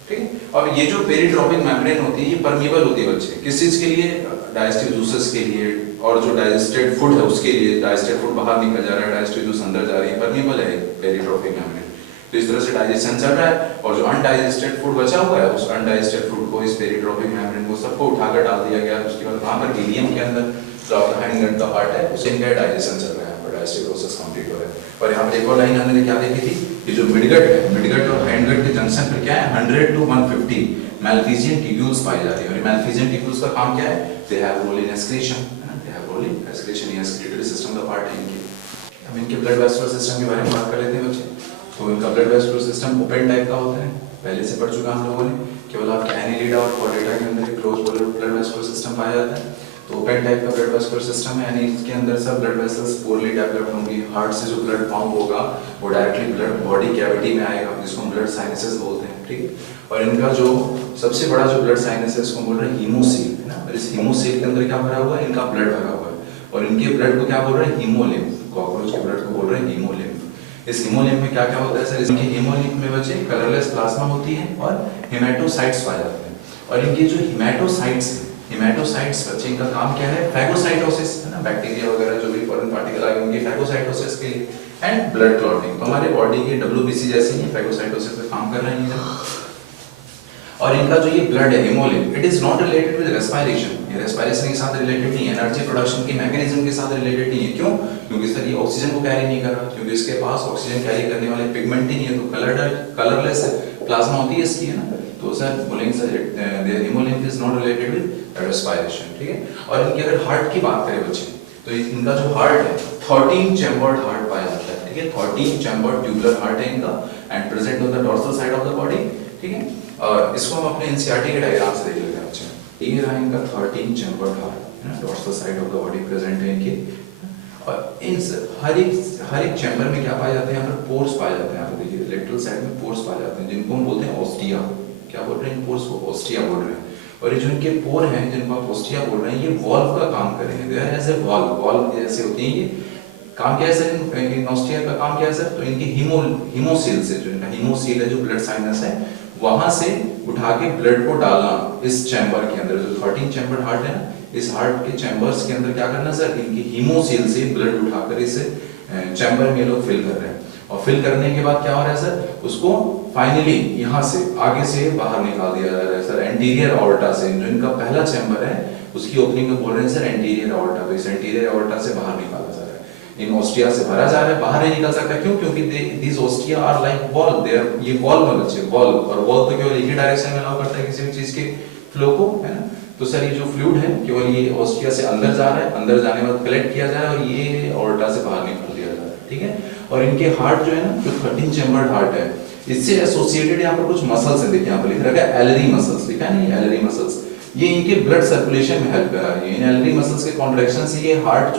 ठीक है, अब ये जो पेरिट्रोपिक मेम्ब्रेन होती है ये परमीबल होती है बच्चे, किस चीज के लिए, डाइजेस्टिव जूसेस के लिए, और जो डाइजेस्टेड फूड है उसके लिए, डाइजेस्टेड फूड बाहर निकल जा रहा है, डाइजेस्टिव जूस अंदर जा रही है, परमीबल है पेरिट्रोपिक मेम्ब्रेन। तो इस तरह से डाइजेशन चल रहा है, और जो अनडाइजेस्टेड फूड बचा हुआ है उस अनडाइजेस्टेड फूड को इस पेरिट्रोपिक मेम्ब्रेन को सबको उठाकर डाल दिया गया। उसके बाद वहां पर हीलियम के अंदर जो आपका हाइंडगट का पार्ट है उससे इनका डाइजेशन चल रहा है, डाइजेस्टिव प्रोसेस कंप्लीट हो रहा है। और यहाँ पर एक और लाइन हमने क्या देखी थी, ये जो मिडगट है, मिडगट और हाइंडगट के जंक्शन पर क्या है 100 to 150 मैलफिजियन ट्यूब्यूल्स पाई जाती है, और मैलफिजियन ट्यूब्यूल्स का काम क्या है, they have role in excretion, they have role in excretion, ये एक्सक्रीटरी सिस्टम का पार्ट है इनके। अब इनके ब्लड वेस्कुलर सिस्टम के बारे में बात कर लेते हैं बच्चे। तो इनका blood vascular system open type का होता है, पहले से पढ़ चुका हम लोगों ने, केवल आपके एनिलिडा और कॉर्डेटा के अंदर क्लोज ब्लड वेस्कुलर सिस्टम पाया जाता है। तो तो ओपन टाइप का ब्लड वेस्कुलर सिस्टम है, यानी इसके अंदर सब ब्लड वेसल्स पोरली डेवलप्ड होंगी। हार्ट से जो ब्लड पंप होगा वो डायरेक्टली ब्लड बॉडी कैविटी में आएगा, जिसको हम ब्लड साइनसेस बोलते हैं, ठीक है। और इनका जो सबसे बड़ा जो ब्लड साइनस है इसको बोल रहे हैं हीमोसील, है ना। और इस हीमोसील के अंदर क्या भरा हुआ है, इनका ब्लड भरा हुआ है। और इनके ब्लड को क्या बोल रहे हैं, हीमोलिम्फ। कॉकरोच के ब्लड को बोल रहे हैं हीमोलिम्फ। इस हीमोलिम्फ में क्या क्या होता है सर, इसके हीमोलिम्फ में बच्चे कलरलेस प्लाज्मा होती है और हेमाटोसाइट्स पाए जाते हैं। और इनके जो हेमाटोसाइट्स हैं, हेमाटोसाइट्स बच्चे इनका काम क्या है, फैगोसाइटोसिस, है ना। बैक्टीरिया वगैरह जो भी फॉरेन पार्टिकल आए उनकी फैगोसाइटोसिस के लिए, एंड ब्लड क्लॉटिंग। तो हमारे बॉडी के डब्ल्यूबीसी जैसे ही फैगोसाइटोसिस पे काम कर रहे हैं। और इनका जो ये ब्लड है haemolymph, it is not related with respiration, ये रेस्पिरेशन के साथ रिलेटेड नहीं है, एनर्जी प्रोडक्शन के मैकेनिज्म के साथ रिलेटेड नहीं है। क्यों? क्योंकि सर ये ऑक्सीजन को कैरी नहीं कर रहा, क्योंकि इसके पास ऑक्सीजन कैरी करने वाले पिगमेंट ही नहीं है, तो कलरलेस प्लाज्मा होती है इसकी, है ना। तो सर बोलेंगे sir the haemolymph is not related with respiration, ठीक है। और इनके अगर हार्ट की बात करें बच्चे, तो इनका जो हार्ट है 13 चैम्बर्ड हार्ट पाया जाता है, ठीक है। 13 चैम्बर्ड ट्यूबुलर हार्ट है इनका, and present on the dorsal side of the body, ठीक है। और इसको हम अपने एनसीईआरटी के डायग्राम से देख लेते हैं बच्चे। ये रहा इनका 13 चैम्बर्ड हार्ट, है ना, dorsal side of the body present है इनके। और इन हर एक चैम्बर में क्या पाए जाते हैं, यहाँ पर पोर्स पाए जाते हैं। यहाँ पर देखिए लेटरल साइड में पोर्स पाए जाते हैं, जिनको हम बोलते हैं ऑस्टिया। क्या बोल रहे हैं, इन पोर्स को ऑस्टिया बोल रहे हैं। और ये जो इनके पोर हैं, जिनको आप ऑस्टिया बोल रहे हैं, ये वॉल्व का काम करेंगे। They are as a valve जैसे होती है। ये काम क्या है सर, इन ऑस्टिया का काम क्या है सर, तो इनकी हीमोसील से, जो इनका हीमोसील है, जो ब्लड साइनस है, वहां से उठा के ब्लड को डालना इस चैम्बर के अंदर। जो 13 चैम्बर हार्ट है ना, इस हार्ट के चैम्बर्स के अंदर क्या करना सर, इनकी हीमोसील से ब्लड उठाकर इस चैम्बर में लोग फिल कर रहे हैं। और फिल करने के बाद क्या हो रहा है सर, उसको फाइनली यहाँ से आगे से बाहर निकाल दिया जा रहा है सर, एंटीरियर ऑर्टा से। जो इनका पहला चैम्बर है उसकी ओपनिंग में बोल रहे हैं सर एंटीरियर ऑर्टा, तो इस एंटीरियर ऑर्टा से बाहर निकाला जा रहा है। इन ऑस्टिया से भरा जा रहा है, बाहर नहीं निकल सकता। क्यों? क्योंकि these ostia are like wall, they are, ये वॉल में बच्चे, वॉल। और वॉल तो केवल एक ही डायरेक्शन में अलाउ करता है किसी भी चीज के फ्लो को, है ना। तो सर ये जो फ्लूइड है केवल ये ऑस्टिया से अंदर जा रहा है, अंदर जाने के बाद कलेक्ट किया जा रहा है और ये ऑर्टा से बाहर निकाल दिया जा रहा है, ठीक है। और इनके हार्ट जो है ना, जो 13 चैम्बर्ड हार्ट है, इससे एसोसिएटेड यहाँ पर कुछ मसल्स हैं। देखिए यहाँ पर लिख रखा है एलरी मसल्स, लिखा है नहीं, एलरी मसल्स। ये इनके ब्लड सर्कुलेशन में हेल्प कर रहा है। इन एलरी मसल्स के कॉन्ट्रैक्शन से ये हार्ट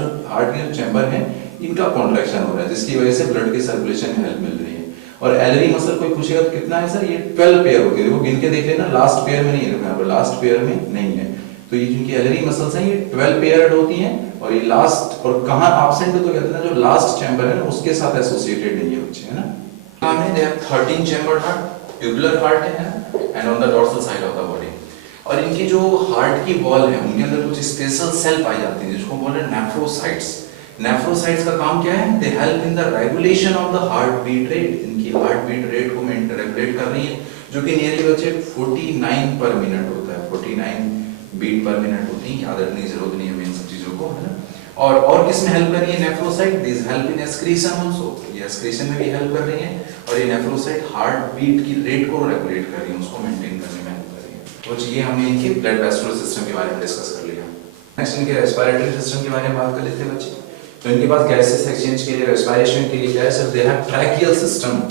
के जो चैम्बर है इनका कॉन्ट्रैक्शन हो रहा है, जिसकी वजह से ब्लड के सर्कुलेशन में हेल्प मिल रही है। और एलरी मसल कोई पूछेगा तो कितना है सर, ये 12 पेयर होगी। देखो गिन के देख लेना, लास्ट पेयर में नहीं है, यहाँ पर लास्ट पेयर में नहीं है। तो ये जिनकी एलरी मसल्स हैं ये 12 पेयर्ड होती हैं। और ये लास्ट, और कहाँ एब्सेंट है तो कहते हैं जो लास्ट चैम्बर है ना उसके साथ एसोसिएटेड नहीं है बच्चे, है ना। काम है, they have 13 chambered heart, tubular heart है, and on the dorsal side of the body. और इनकी जो हार्ट की वॉल है उनके अंदर कुछ स्पेशल सेल पाई जाती है, जिसको बोल रहे हैं नेफ्रोसाइट्स। नेफ्रोसाइट्स का काम क्या है, they help in the regulation of the heart beat rate. इनकी हार्ट बीट रेट को रेगुलेट कर रही है, जो कि नियरली बच्चे 49 पर मिनट होता है। 49 बीट पर मिनट होती है, याद रखने की जरूरत नहीं है इन सब चीजों को, है ना। और किस में हेल्प कर रही है nephrocyte, this help in excretion also, ये एक्सक्रीशन में भी हेल्प कर रही है। और ये नेफ्रोसाइट हार्ट बीट की रेट को रेगुलेट कर रही है, उसको मेंटेन करने में हेल्प कर रही है। तो ये हमने इनके ब्लड वेस्कुलर सिस्टम के बारे में डिस्कस कर लिया। नेक्स्ट इनके रेस्पिरेटरी सिस्टम के बारे में बात कर लेते हैं बच्चे। तो इनके पास गैसेस एक्सचेंज के लिए, रेस्पिरेशन के लिए क्या है sir, they have tracheal system.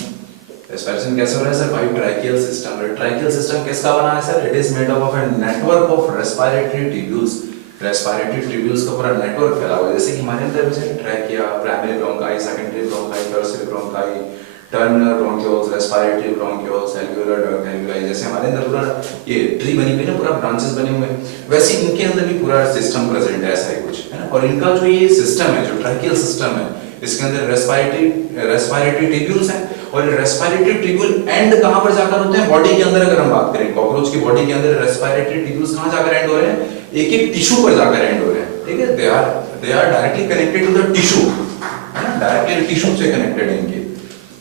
Respiration कैसे हो रहा है sir, by tracheal system. Tracheal system किसका बना है sir, it is made up of a network of respiratory tubules. Respiratory tubules का पूरा नेटवर्क फैला हुआ है। जैसे कि हमारे अंदर जैसे trachea, primary bronchi, secondary bronchi, tertiary bronchi, terminal bronchioles, respiratory bronchioles, alveolar alveoli, जैसे हमारे अंदर पूरा ये ट्री बनी हुई है ना, पूरा ब्रांचेस बने हुए हैं, वैसे इनके अंदर भी पूरा सिस्टम प्रेजेंट है, ऐसा ही कुछ है ना। और इनका जो ये सिस्टम है, जो ट्रैकियल सिस्टम है, इसके अंदर रेस्पिरेटरी ट्यूब्यूल्स हैं। और रेस्पिरेटरी ट्यूब्यूल एंड कहां पर जाकर होते हैं, बॉडी के अंदर। अगर हम बात करें कॉकरोच की बॉडी के अंदर रेस्पिरेटरी ट्यूब्यूल्स कहां जाकर एंड हो रहे हैं, एक-एक टिश्यू पर जाकर एंड हो रहे हैं, ठीक है। They are directly connected to the tissue, है ना, डायरेक्टली टिश्यू से कनेक्टेड है इनके।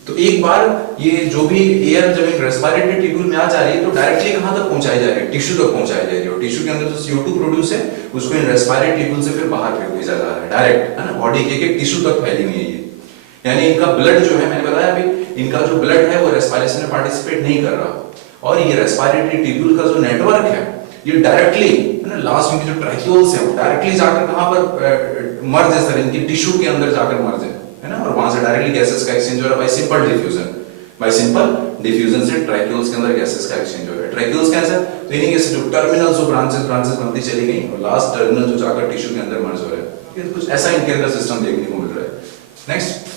तो एक बार ये जो भी एयर जब इन रेस्पिरेटरी ट्यूब्यूल में आ जा रही है तो डायरेक्टली कहां तक पहुंचाई जा रही है, टिश्यू तक पहुंचाई जा रही है। और टिश्यू के अंदर जो CO2 प्रोड्यूस है उसको इन रेस्पिरेटरी ट्यूब्यूल से फिर बाहर फेंक दिया जा रहा है डायरेक्ट, है ना। बॉडी के एक टिश्यू तक फैली हुई है ये। यानी इनका ब्लड जो है, मैंने बताया अभी, इनका जो ब्लड है वो रेस्पिरेशन में पार्टिसिपेट नहीं कर रहा। और ये रेस्पिरेटरी ट्यूब्यूल का जो नेटवर्क है ये डायरेक्टली, है ना, लास्ट में जो ट्रैक्यूल्स है वो डायरेक्टली जाकर कहां पर मर्ज है सर, इनकी टिश्यू के अंदर जाकर मर्ज है ना। और वहां से डायरेक्टली गैसेस का एक्सचेंज हो रहा है bye simple diffusion, bye simple diffusion से ट्रैक्यूल्स के अंदर गैसेस का एक्सचेंज हो रहा है। ट्रैक्यूल्स कैसे, तो इन्हीं के जो टर्मिनल जो ब्रांचेस बनती चली गई और लास्ट टर्मिनल जो जाकर टिश्यू के अंदर मर्ज हो रहा है। ये कुछ ऐसा इनके अंदर सिस्टम देखने को मिल रहा है। नेक्स्ट,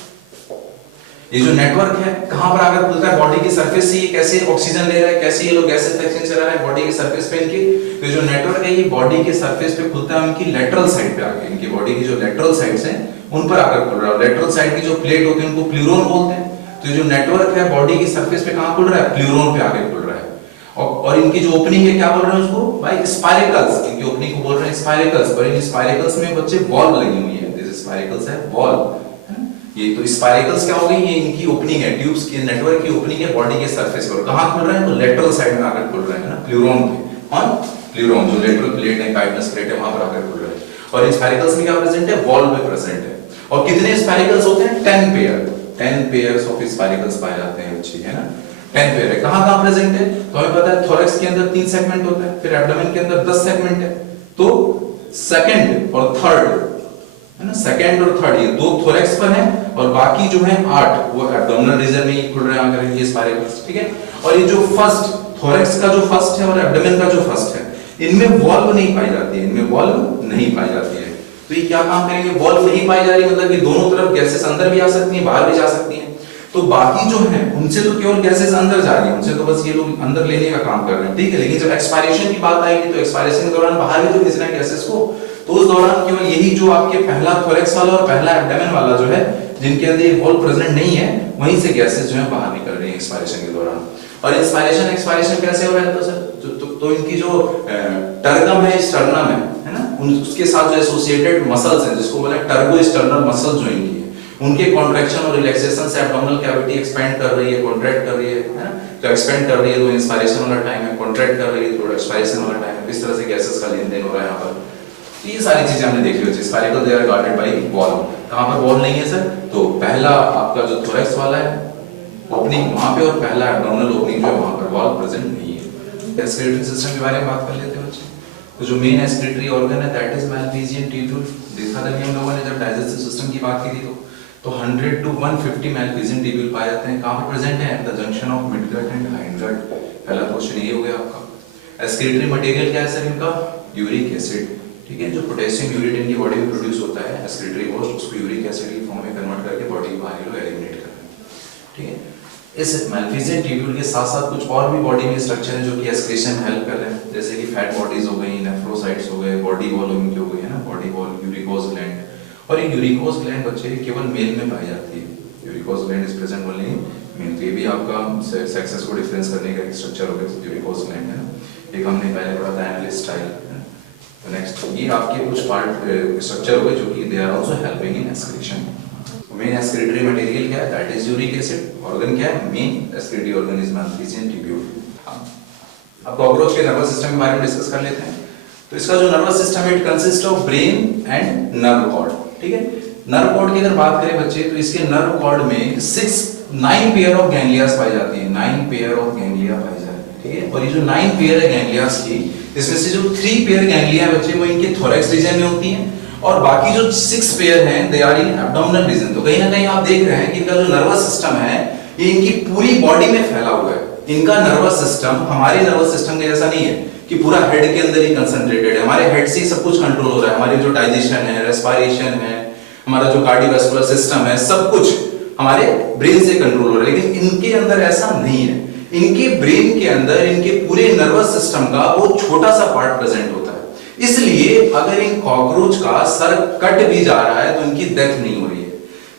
ये जो नेटवर्क है कहां पर आकर खुलता है, बॉडी की सरफेस से ये कैसे ऑक्सीजन ले रहा है, कैसे ये लोग गैसेस एक्सचेंज करा रहा है बॉडी की सरफेस पे इनकी। तो जो नेटवर्क है ये बॉडी के सरफेस पे खुलता है उनकी लेटरल साइड पे आके, इनकी बॉडी की जो लेटरल साइड्स हैं उन पर आकर खुल रहा है। लेटरल साइड की जो प्लेट होती है उनको प्लूरोन बोलते हैं। तो जो नेटवर्क है बॉडी की सरफेस पे कहां खुल रहा है, प्लूरोन पे आके खुल रहा है। और इनकी जो ओपनिंग है क्या बोल रहे हैं उसको भाई, स्पाइरेकल्स। इनकी ओपनिंग को बोल रहे हैं स्पाइरेकल्स। और इन स्पाइरेकल्स में बच्चे वॉल्व लगी हुई है, दिस स्पाइरेकल्स है वॉल्व। ये तो स्पाइरेकल्स क्या हो गई, ये इनकी ओपनिंग है, ट्यूब्स की नेटवर्क की ओपनिंग है बॉडी के सरफेस पर। कहां खुल रहा है, तो लेटरल साइड में आकर खुल रहा है ना, प्लूरोन पे। ऑन प्लूरोन जो लेटरल प्लेट है, काइटनस प्लेट है, वहां पर आकर खुल रहा है। और इन स्पाइरेकल्स में क्या प्रेजेंट है, वॉल्व पे प्रेजेंट है। और कितने स्पाइरेकल्स होते हैं, 10 पेयर, 10 पेयर्स ऑफ स्पाइरेकल्स पाए जाते हैं बच्चे, है ना। 10 पेयर है। कहां प्रेजेंट है, तो हमें पता है थोरैक्स के अंदर 3 सेगमेंट होता है, फिर एब्डोमेन के अंदर 10 सेगमेंट है। तो सेकंड और थर्ड है ना, सेकंड और थर्ड ये 2 थोरैक्स पर है और बाकी जो है 8 वो एब्डोमिनल रीजन में ही खुल रहे हैं आकर ये स्पाइरेकल्स, ठीक है। और ये जो फर्स्ट थोरैक्स का जो फर्स्ट है और एब्डोमेन का जो फर्स्ट है, इनमें वॉल्व नहीं पाई जाती है, इनमें वॉल्व नहीं पाई जाती है। तो ये क्या काम करेंगे, वॉल्व नहीं पाई जा रही मतलब कि दोनों तरफ गैसेस अंदर भी आ सकती हैं बाहर भी जा सकती हैं। तो बाकी जो है उनसे तो केवल गैसेस अंदर जा रही है, उनसे तो बस ये लोग अंदर लेने का काम कर रहे हैं, ठीक है। लेकिन जब एक्सपायरेशन की बात आएगी तो एक्सपायरेशन के दौरान बाहर भी तो खींचना है गैसेस को। तो उस दौरान केवल यही जो आपके पहला थोरैक्स वाला और पहला एब्डोमेन वाला जो है, जिनके अंदर ये वॉल्व प्रेजेंट नहीं है, वहीं से गैसेस जो है बाहर निकल रही है एक्सपायरेशन के दौरान। और एक्सपायरेशन कैसे हो रहा है, तो सर तो इनकी जो टर्गम है, स्टर्नम है ना, उसके साथ जो एसोसिएटेड मसल्स हैं, जिसको बोले टर्बो स्टर्नल मसल्स जो इनकी है, उनके कॉन्ट्रैक्शन और रिलैक्सेशन से एब्डोमिनल कैविटी एक्सपेंड कर रही है, कॉन्ट्रैक्ट कर रही है ना। तो एक्सपेंड कर रही है तो इंस्पायरेशन वाला टाइम है, कॉन्ट्रैक्ट कर रही है तो एक्सपायरेशन वाला टाइम है। इस तरह से गैसेस का लेन देन हो रहा है यहाँ पर। तो ये सारी चीजें हमने देखी होती है। Spiracle they are guarded by valve. कहां पर वॉल्व नहीं है सर, तो पहला आपका जो थोरैक्स वाला है ओपनिंग वहां पे, और पहला एब्डोमिनल ओपनिंग जो है वहां पर वॉल्व प्रेजेंट नहीं है। एक्सक्रीटरी सिस्टम के बारे में बात कर लेते हैं बच्चे। तो जो मेन एक्सक्रीटरी ऑर्गन है दैट इज मैलफिजियन ट्यूब्यूल। देखा था हम लोगों ने जब डाइजेस्टिव सिस्टम की बात की थी तो 100 to 150 मैलफिजियन ट्यूब्यूल पाए जाते हैं। कहां पर प्रेजेंट है, at the junction of midgut and hindgut. पहला क्वेश्चन ये हो गया आपका। एक्सक्रीटरी मटेरियल क्या है सर इनका, यूरिक एसिड, ठीक है। जो पोटेशियम यूरेट इनकी बॉडी में प्रोड्यूस होता है एक्सक्रीटरी होस्ट, उसको यूरिक एसिड की फॉर्म में कन्वर्ट करके बॉडी के बाहर लोग एलिमिनेट कर रहे हैं, ठीक है। इस मैलफिजियन ट्यूब्यूल के साथ साथ कुछ और भी बॉडी में स्ट्रक्चर है जो कि एक्सक्रीशन में हेल्प कर रहे हैं, जैसे कि फैट बॉडीज हो गई, नेफ्रोसाइट्स हो गए, बॉडी वॉल इनकी हो गई है ना, बॉडी वॉल, यूरिकोज ग्लैंड। और ये यूरिकोज ग्लैंड बच्चे केवल मेल में पाई जाती है। Uricose gland is present only in male. ये भी आपका सेक्सेस को डिफरेंस करने का एक स्ट्रक्चर हो गया यूरिकोज ग्लैंड है ना। एक हमने पहले पढ़ा था एनालिस्ट स्टाइल। तो नेक्स्ट ये आपके कुछ पार्ट स्ट्रक्चर हो गए जो कि they are also helping in excretion. Main excretory material क्या है, that is uric acid. Organ क्या है, main excretory organ is malpighian tubule. अब कॉकरोच के नर्वस सिस्टम के बारे में डिस्कस कर लेते हैं। तो इसका जो nervous system it consist of brain and nerve cord, ठीक है। नर्व कॉर्ड की अगर बात करें बच्चे तो इसके नर्व कॉर्ड में 9 पेयर ऑफ गैंग्लियास पाई जाती है, 9 पेयर ऑफ गैंग्लिया पाई जाती है, ठीक है। और ये जो 9 पेयर है गैंग्लियास की, इसमें से जो 3 पेयर गैंग्लिया बच्चे वो इनके थोरैक्स रीजन में होती हैं और बाकी जो 6 पेयर हैं they are in abdominal region. तो कहीं ना कहीं आप देख रहे हैं कि इनका जो नर्वस सिस्टम है ये इनकी पूरी बॉडी में फैला हुआ है। इनका नर्वस सिस्टम हमारे नर्वस सिस्टम के जैसा नहीं है कि पूरा हेड के अंदर ही कंसंट्रेटेड है। हमारे हेड से ही सब कुछ कंट्रोल हो रहा है, हमारी जो डाइजेशन है, रेस्पिरेशन है, हमारा जो कार्डियोवैस्कुलर सिस्टम है, सब कुछ हमारे ब्रेन से कंट्रोल हो रहा है। लेकिन इनके अंदर ऐसा नहीं है। इनके ब्रेन के अंदर इनके पूरे नर्वस सिस्टम का वो छोटा सा पार्ट प्रेजेंट होता है। इसलिए अगर इन कॉकरोच का सर कट भी जा रहा है तो इनकी डेथ नहीं हो रही है।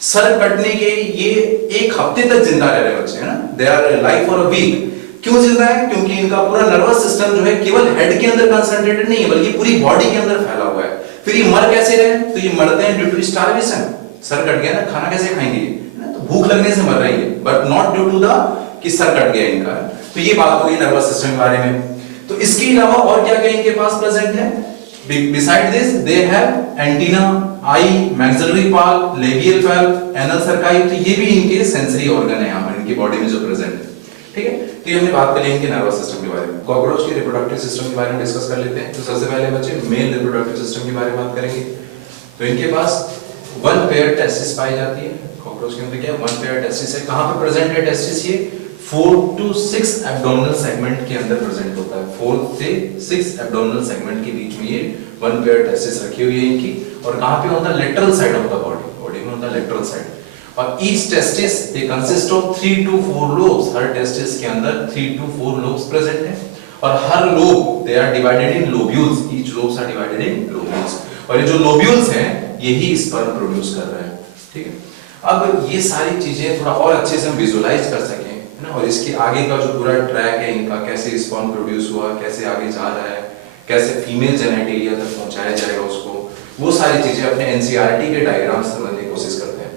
सर कटने के ये 1 हफ्ते तक जिंदा रह रहे बच्चे, है ना, they are life for a week. क्यों जिंदा है, क्योंकि इनका पूरा नर्वस सिस्टम जो है केवल हेड के अंदर कंसंट्रेटेड नहीं है बल्कि पूरी बॉडी के अंदर फैला हुआ है। फिर ये मर कैसे रहे, तो ये मरते हैं ड्यू टू स्टार्वेशन। सर कट गया ना, खाना कैसे खाएंगे, तो भूख लगने से मर रही है, but not due to the कि सर कट गया इनका। तो ये बात हो गई नर्वस सिस्टम के बारे में। तो इसके अलावा और क्या क्या इनके पास प्रेजेंट है, beside this they have antenna, eye, maxillary palp, labial valve, anal cerci. तो ये भी इनके सेंसरी ऑर्गन है यहाँ पर इनकी बॉडी में जो प्रेजेंट है, ठीक है। तो ये हमने बात कर ली इनके नर्वस सिस्टम के बारे में। कॉकरोच के रिप्रोडक्टिव सिस्टम के बारे में डिस्कस कर लेते हैं। तो सबसे पहले बच्चे मेल रिप्रोडक्टिव सिस्टम के बारे में बात करेंगे। तो इनके पास 1 पेयर टेस्टिस पाई जाती है। कॉकरोच के अंदर क्या है, 1 पेयर टेस्टिस है। कहां पे प्रेजेंट है टेस्टिस, ये 4 to 6 एब्डोमिनल सेगमेंट के अंदर प्रेजेंट होता है। 4 से 6 एब्डोमिनल सेगमेंट के बीच में ये वन पेयर टेस्टिस रखी हुई है इनकी। और कहां पे होता है? Lateral side of the body, body में होता है लेटरल साइड। और each testis they consist of 3 to 4 lobes. हर टेस्टिस के अंदर 3 to 4 लोब्स प्रेजेंट है। और हर lobe they are divided in lobules, each lobes are divided in lobules. और ये जो लोब्यूल्स हैं यही स्पर्म प्रोड्यूस कर रहे हैं, ठीक है। अब ये सारी चीजें थोड़ा और अच्छे से हम विजुअलाइज कर सकें, है ना, और इसके आगे का जो पूरा ट्रैक है इनका, कैसे स्पर्म प्रोड्यूस हुआ, कैसे आगे जा रहा है, कैसे फीमेल जेनेटिलिया तक पहुंचाया जाएगा उसको, वो सारी चीजें अपने एनसीईआरटी के डायग्राम से समझने की कोशिश करते हैं।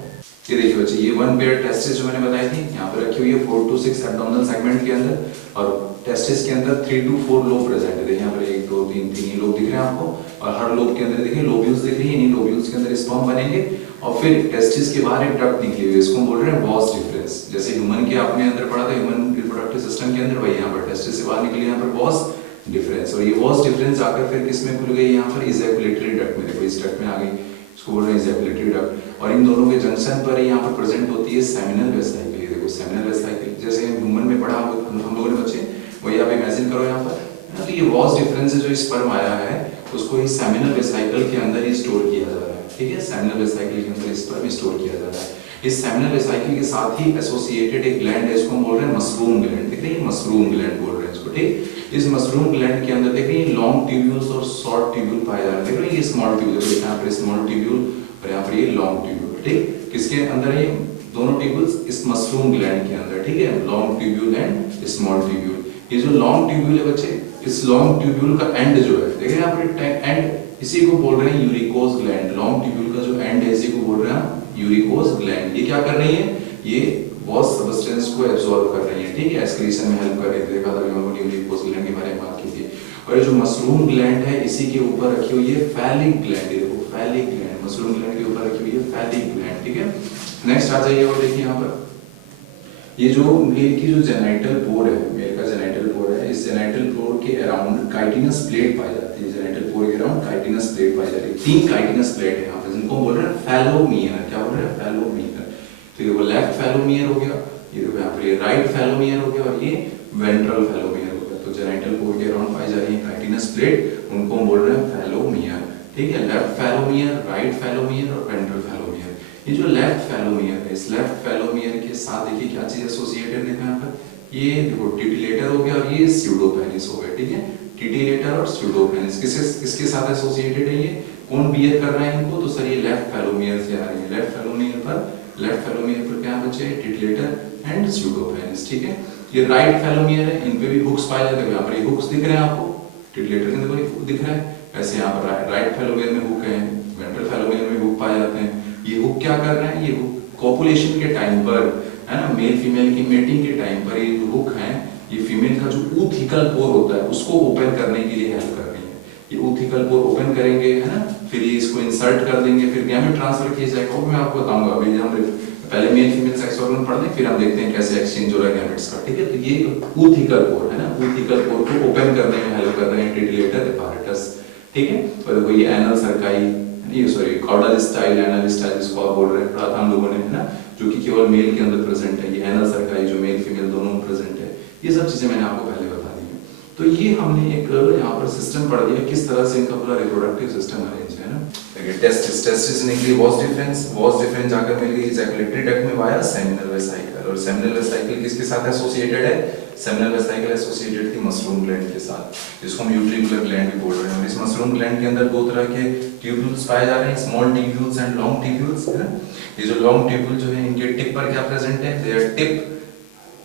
ये देखिए बच्चे, ये वन पेयर टेस्टिस जो मैंने बताई थी यहाँ पे रखी हुई है 4 to 6 एब्डोमिनल सेगमेंट के अंदर। और टेस्टिस के अंदर 3 to 4 लोब प्रेजेंट है। देखिए यहाँ पर 1 2 3 3 लोब दिख रहे हैं आपको। और हर लोब के अंदर देखिए लोब्यूल्स दिख रही है। इन्हीं लोब्यूल्स के अंदर स्पर्म बनेंगे और फिर टेस्टिस के बाहर एक डक्ट निकली हुई है, इसको बोल रहे हैं वॉस डिफरेंस। जैसे ह्यूमन के आपने अंदर पढ़ा था, ह्यूमन रिप्रोडक्टिव सिस्टम के अंदर, वही यहाँ पर टेस्टिस से बाहर निकली, यहाँ पर वॉस डिफरेंस। और ये वॉस डिफरेंस आकर फिर किसमें खुल गई? यहाँ पर इजैकुलेटरी डक्ट में। देखो इस डक्ट में आ गई, इसको बोल रहे हैं इजैकुलेटरी डक्ट। और इन दोनों के जंक्शन पर यहाँ पर प्रेजेंट होती है सेमिनल वेसिकल। देखो सेमिनल वेसिकल जैसे ह्यूमन में पढ़ा हम लोगों ने बच्चे, वही आप इमेजिन करो यहाँ पर। तो ये वॉस डिफरेंस जो स्पर्म आया है उसको इस सेमिनल वेसिकल के अंदर ही स्टोर किया जा रहा है, ठीक है। सेमिनल वेसिकल के अंदर स्पर्म स्टोर किया जा रहा है। इस सेमिनल वेसिकल के साथ ही एसोसिएटेड एक ग्लैंड है, इसको हम बोल रहे हैं मशरूम ग्लैंड। देख रहे हैं, मशरूम ग्लैंड बोल रहे हैं इसको, ठीक। इस मशरूम ग्लैंड के अंदर देखिए लॉन्ग ट्यूब्यूल्स और शॉर्ट ट्यूब्यूल पाए जा रहे हैं। देख रहे हैं, ये स्मॉल ट्यूब्यूल, यहाँ पर स्मॉल ट्यूब्यूल और यहाँ पर ये लॉन्ग ट्यूब्यूल, ठीक। किसके अंदर है? दोनों ट्यूब्यूल्स इस मशरूम ग्लैंड के अंदर, ठीक है। Long tubule and small tubule. ये जो लॉन्ग ट्यूब्यूल है बच्चे, इस लॉन्ग ट्यूब्यूल का एंड जो है, देखिए यहाँ पर एंड, इसी को बोल रहे हैं यूरिकोज ग्लैंड। लॉन्ग ट्यूब्यूल का जो एंड है इसी को बोल रहे हैं यूरिकोज ग्लैंड। ये क्या कर रही है? ये वॉस सब्सटेंस को एब्जॉर्ब कर रही है, ठीक है, एक्सक्रीशन में हेल्प कर रही है। देखा था हमने यूरिकोज ग्लैंड के बारे में बात की थी। और ये जो मशरूम ग्लैंड है इसी के ऊपर रखी हुई है फैलिक ग्लैंड। देखो फैलिक ग्लैंड, मशरूम ग्लैंड के ऊपर रखी हुई है फैलिक ग्लैंड, ठीक है। नेक्स्ट आ जाइए और देखिए यहाँ पर ये जो मेल की जो जेनाइटल पोर है, मेल का जेनाइटल पोर है, इस जेनाइटल पोर के अराउंड काइटिनस प्लेट पाई जाती है। जेनाइटल पोर के अराउंड काइटिनस प्लेट पाई जाती है। 3 काइटिनस प्लेट है यहाँ पे, जिनको बोल रहे हैं फैलोमियर। क्या बोल रहे हैं? फैलोमियर। तो ये वो लेफ्ट फैलोमियर हो गया, ये देखो यहाँ पर ये राइट फैलोमियर हो गया, और ये वेंट्रल फैलोमियर हो गया। तो जेनाइटल पोर के अराउंड पाई जा रही है काइटिनस प्लेट, उनको हम बोल रहे हैं फैलोमियर, ठीक है। लेफ्ट फैलोमियर, राइट फैलोमियर और वेंट्रल फैलोमियर। ये जो लेफ्ट फैलोमियर है, इस लेफ्ट फैलोमियर के साथ देखिए क्या चीज एसोसिएटेड है यहाँ पर? ये देखो टिटिलेटर हो गया और ये स्यूडोपेनिस हो गया, ठीक है। टिटिलेटर और स्यूडोपेनिस किसके साथ एसोसिएटेड है? ये कौन बियर कर रहा है इनको? तो सर ये लेफ्ट फैलोमियर से आ रही है। लेफ्ट फैलोमियर पर क्या बचे? टिटिलेटर एंड स्यूडोपेनिस, ठीक है। ये राइट फैलोमियर है, इन पे भी हुक्स पाए जाते हैं। यहाँ पर ये हुक्स दिख रहे हैं आपको, टिटिलेटर के अंदर दिख रहा है। ऐसे यहाँ पर राइट फैलोमियर में हुक है, वेंट्रल फैलोमियर में हुक पाए जाते हैं। ये हुक क्या कर रहे हैं? ये हुक कोपुलेशन के टाइम पर, है ना, मेल फीमेल की मेटिंग के टाइम पर ये जो हुक है, ये फीमेल का जो ऊथिकल पोर होता है उसको ओपन करने के लिए हेल्प कर रही है। ये ऊथिकल पोर ओपन करेंगे, है ना, फिर ये इसको इंसर्ट कर देंगे, फिर गैमेट ट्रांसफर किया जाएगा। वो मैं आपको बताऊंगा। अभी हम पहले मेल फीमेल सेक्स ऑर्गन पढ़ लें, फिर हम देखते हैं कैसे एक्सचेंज हो रहा है गैमेट्स का, ठीक है। तो ये ऊथिकल पोर है ना, ऊथिकल पोर को ओपन करने में हेल्प कर रहे हैं टिटिलेटर एपारेटस, ठीक है। और देखो ये एनल सर्काई, ये sorry caudal style, anal style जिसको आप बोल रहे हैं, पढ़ा था हम लोगों ने, है ना, जो कि केवल मेल के अंदर प्रेजेंट है। ये एनल सर्काई जो मेल फीमेल दोनों में प्रेजेंट है। ये सब चीजें मैंने आपको पहले बता दी है। तो ये हमने एक यहाँ पर सिस्टम पढ़ दिया किस तरह से इनका पूरा रिप्रोडक्टिव सिस्टम अरेंज है ना। टेस्टिस निकली वॉस डिफरेंस जाकर मिल गई इजैकुलेटरी डक्ट में वाया सेमिनल वेसिकल। और सेमिनल वेसिकल किसके साथ एसोसिएटेड है? सेमिनल वेसिकल एसोसिएटेड थी मशरूम ग्लैंड के साथ, जिसको हम यूट्रिकुलर ग्लैंड भी बोल रहे हैं। और इस मशरूम ग्लैंड के अंदर 2 तरह के ट्यूब्यूल्स पाए जा रहे हैं, small tubules and long tubules, है ना। ये जो लॉन्ग ट्यूब्यूल जो है इनके टिप पर क्या प्रेजेंट है?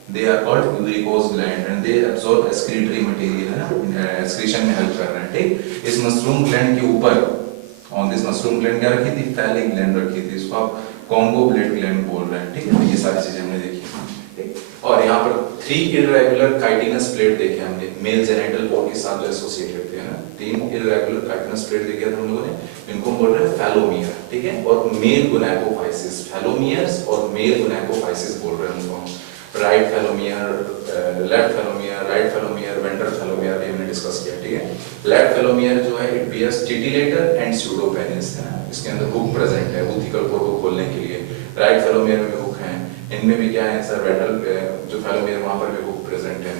they are called uricose gland and they absorb excretory material, है ना, एक्सक्रीशन में हेल्प कर रहे हैं, ठीक। इस मशरूम ग्लैंड के ऊपर ऑन दिस मशरूम ग्लैंड क्या रखी थी? फैलिक ग्लैंड रखी थी, इसको आप कॉन्गो ब्लेड ग्लैंड बोल रहे हैं, ठीक है। ये सारी चीजें हमने देखी, ठीक। और यहाँ पर 3 इर्रेगुलर काइटिनस प्लेट देखे हमने, मेल जेनिटल पोर के साथ जो एसोसिएटेड थे, है ना। 3 इर्रेगुलर काइटिनस प्लेट देखे थे हम लोगों ने, इनको बोल रहे हैं फैलोमियर, ठीक है। और मेल गुनाइकोफाइसिस, फैलोमियर्स और मेल गुनाइकोफाइसिस बोल रहे हैं उनको। राइट फैलोमियर, लेफ्ट फैलोमियर, राइट फैलोमियर, वेंट्रल फैलोमियर ये हमने डिस्कस किया, ठीक है। लेफ्ट फैलोमियर जो है इट बियर्स टिटिलेटर एंड स्यूडोपेनिस, है ना, इसके अंदर हुक प्रेजेंट है ऊथिकल पोर को खोलने के लिए। राइट फैलोमियर में हुक है, इनमें भी क्या है सर, वेंट्रल जो फैलोमियर वहां पर भी हुक प्रेजेंट है,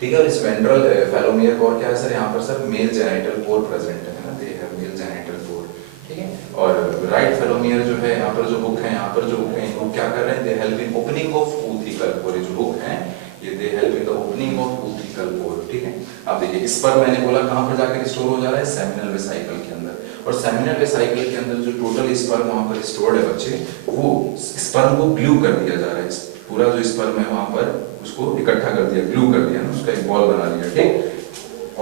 ठीक है। और इस वेंट्रल फैलोमियर और क्या है सर, यहाँ पर sir mail genital pore present है ना, दे हैव मेल जेनिटल पोर, ठीक है। और राइट फैलोमियर जो है, यहाँ पर जो हुक है, यहाँ पर जो हुक है, वो क्या कर रहे हैं, they help in opening of oothecal pore, जो हुक है ये they help in the opening of oothecal pore, ठीक है। अब देखिए स्पर्म मैंने बोला कहाँ पर जाकर स्टोर हो जा रहा है, सेमिनल वेसिकल के अंदर, और सेमिनल वेसिकल के अंदर जो टोटल स्पर्म वहां पर स्टोर्ड है बच्चे, वो स्पर्म को ग्लू कर दिया जा रहा है, पूरा जो स्पर्म है वहां पर उसको इकट्ठा कर दिया, ग्लू कर दिया ना, उसका एक बॉल बना दिया, ठीक।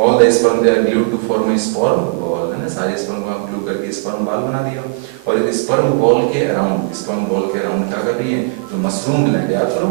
All the sperm they are glued to form a sperm ball, है ना, सारे स्पर्म को ग्लू करके स्पर्म बॉल बना दिया। और इस स्पर्म बॉल के अराउंड, स्पर्म बॉल के अराउंड क्या कर रही है, जो मशरूम ग्लैंड, याद करो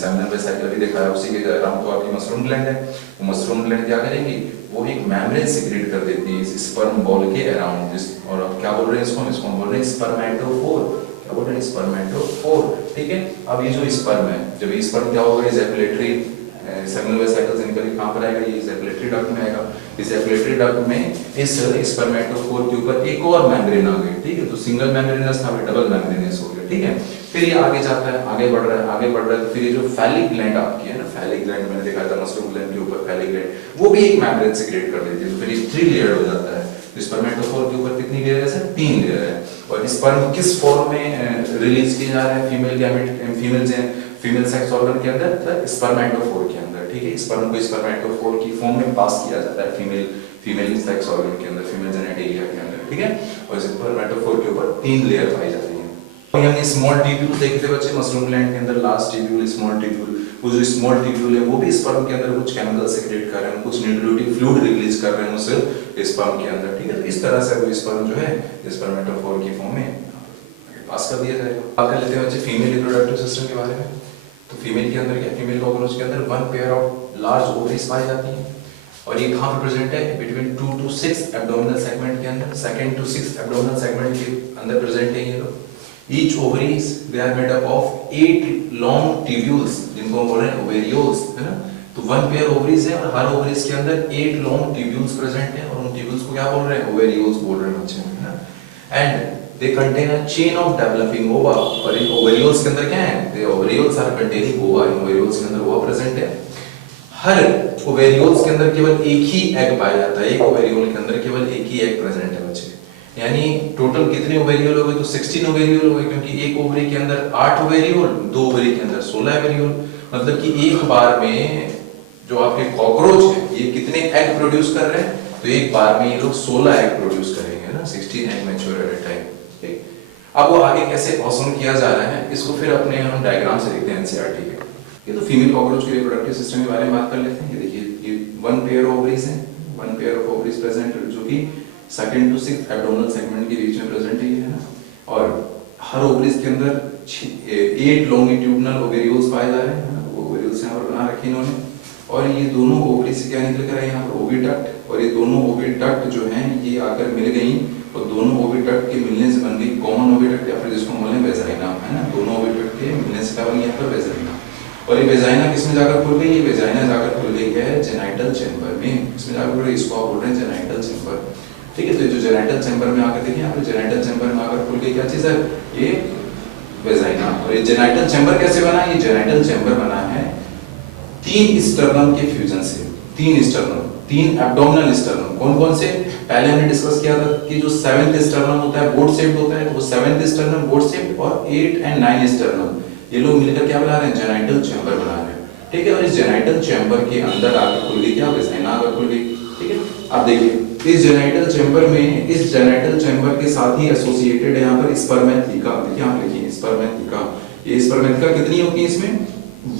सेमिनल वेसिकल भी देखा है, उसी के अराउंड तो आपकी मशरूम ग्लैंड है, वो मशरूम ग्लैंड क्या करेंगी, वो एक मेम्ब्रेन सिक्रेट कर देती है इस स्पर्म बॉल के अराउंड, और अब क्या बोल रहे हैं इसको बोल रहे हैं स्पर्मेटोफोर, क्या बोल रहे हैं, स्पर्मेटोफोर, ठीक है। अब ये जो स्पर्म है, जब ये स्पर्म क्या होगा, इजैकुलेटरी सेमिनल वेसिकल से निकल के कहां पर आएगा, ये इजैकुलेटरी डक्ट में आएगा, इजैकुलेटरी डक्ट में इस स्पर्मेटोफोर के ऊपर एक और मेम्ब्रेन आ गई, ठीक है। तो सिंगल मेम्ब्रेनस था, डबल मेम्ब्रेनस हो गया, ठीक है। फिर ये आगे जाता है, आगे बढ़ रहा है, आगे बढ़ रहा है, तो फिर ये जो फैलिक ग्लैंड आपकी है ना, फैलिक ग्लैंड मैंने देखा था मशरूम ग्लैंड के ऊपर फैलिक ग्लैंड, वो भी एक मेम्ब्रेन सिक्रेट कर देती है, तो फिर ये 3 लेयर हो जाता है। स्पर्मेटोफोर के ऊपर कितनी लेयर है सर, 3 लेयर है। और स्पर्म किस फॉर्म में रिलीज किया जा रहा है, female gamete, female sex organ के अंदर, स्पर्मेटोफोर के अंदर, ठीक है। स्पर्म को स्पर्मेटोफोर की फॉर्म में पास किया जाता है फीमेल सेक्स ऑर्गन के अंदर, फीमेल जेनेटिलिया के अंदर, ठीक है। और स्पर्मेटोफोर के ऊपर 3 लेयर पाई जाती है। और हमने स्मॉल ट्यूब्यूल देखे थे बच्चे मशरूम ग्लैंड के अंदर, लास्ट ट्यूब्यूल, स्मॉल ट्यूब्यूल, वो जो स्मॉल ट्यूब्यूल है वो भी स्पर्म के अंदर कुछ केमिकल सेक्रेट कर रहे हैं, कुछ न्यूट्रिटिव फ्लूइड रिलीज कर रहे हैं उस स्पर्म के अंदर, ठीक है। तो इस तरह से वो स्पर्म जो है स्पर्मेटोफोर की फॉर्म में पास कर दिया जाएगा। बात कर लेते हैं बच्चे फीमेल रिप्रोडक्टिव सिस्टम के बारे में। तो फीमेल के अंदर क्या, फीमेल कॉकरोच के अंदर 1 पेयर ऑफ लार्ज ओवरीज पाई जाती हैं, और ये कहां पे प्रेजेंट है, बिटवीन 2 to 6 एब्डोमिनल सेगमेंट के अंदर, 2nd to 6th abdominal segment के अंदर प्रेजेंट है ये लोग। Each ovaries they are made up of 8 long tubules, जिनको हम बोल रहे हैं ओवेरियोल्स, है ना। तो 1 पेयर ओवरीज है, और हर ओवरीज के अंदर 8 लॉन्ग ट्यूब्यूल्स प्रेजेंट है, और उन ट्यूब्यूल्स को क्या बोल रहे हैं, ओवेरियोल्स बोल रहे हैं बच्चे, है ना। And they contain a chain of developing ova, और इन ओवेरियोल्स के अंदर क्या है, the ovarioles are containing ova, इन ओवेरियोल्स के अंदर ova प्रेजेंट है। हर ओवेरियोल्स के अंदर केवल एक ही एग पाया जाता है, एक ओवेरियोल के अंदर केवल एक ही एग प्रेजेंट है बच्चे, यानी टोटल कितने ओवेरियोल हो गए, तो 16 ओवेरियोल हो गए, क्योंकि एक ओवरी के अंदर 8 ओवेरियोल, 2 ओवरी के अंदर 16 ओवेरियोल, मतलब कि एक बार में जो आपके कॉकरोच है ये कितने एग प्रोड्यूस कर रहे हैं, तो एक बार में ये लोग 16 एग प्रोड्यूस करेंगे ना, 16 egg mature at a time, ठीक। अब वो आगे कैसे ऑसम किया जा रहा है, इसको फिर अपने हम डायग्राम से देखते हैं एनसीईआरटी के। ये तो फीमेल कॉकरोच के रिप्रोडक्टिव सिस्टम के बारे में बात कर लेते हैं। ये देखिए, ये 1 पेयर ऑफ ओवरीज है, 1 पेयर ऑफ ओवरीज प्रेजेंट, जो कि 2nd to 6th abdominal segment के बीच में प्रेजेंट है ना। और हर ओवरीज के अंदर 8 लॉन्गिट्यूडिनल ओवेरियोल्स पाए जा रहे हैं ना, वो ओवेरियोल्स यहाँ पर बना रखे इन्होंने। और ये दोनों ओवरी से क्या निकल कर आए यहाँ पर, ओविडक्ट, और ये दोनों ओविडक्ट जो हैं ये आकर मिल गई, और दोनों ओविडक्ट के मिलने से बन गई कॉमन ओविडक्ट, या फिर जिसको हम बोलते हैं वेजाइना, है ना। दोनों ओविडक्ट के मिलने से क्या बन गया यहाँ पर, वेजाइना। और ये वेजाइना किसमें जाकर खुल गई, ये वेजाइना जाकर खुल गई है जेनाइटल चैम्बर में, इसमें जाकर खुल गई, इसको आप बोल रहे हैं जेनाइटल चैम्बर, ठीक है। तो जो जेनाइटल चैम्बर में आकर देखिए यहाँ पर, जेनाइटल चैम्बर में आकर खुल गई क्या चीज है, ये वेजाइना। और ये जेनाइटल चैम्बर कैसे बना, ये जेनाइटल चैम्बर बना है 3 स्टर्नम के फ्यूजन से, 3 स्टर्नम, 3 एब्डोमिनल स्टर्नम। कौन कौन से, पहले हमने डिस्कस किया था कि जो 7th स्टर्नम होता है बोट शेप्ड होता है, तो वो 7th स्टर्नम बोट शेप्ड, और 8 and 9 स्टर्नम ये लोग मिलकर क्या बना रहे हैं, जेनाइटल चैम्बर बना रहे हैं, ठीक है। और इस जेनाइटल चैम्बर के अंदर आकर खुल गई क्या, वेजाइना आकर खुल गई, ठीक है। अब देखिए इस जेनाइटल चैम्बर में, इस जेनाइटल चैम्बर के साथ ही एसोसिएटेड है यहाँ पर स्पर्मेथिका, देखिए आप लिखिए स्पर्मेथिका। ये स्पर्मेथिका कितनी होती है, इसमें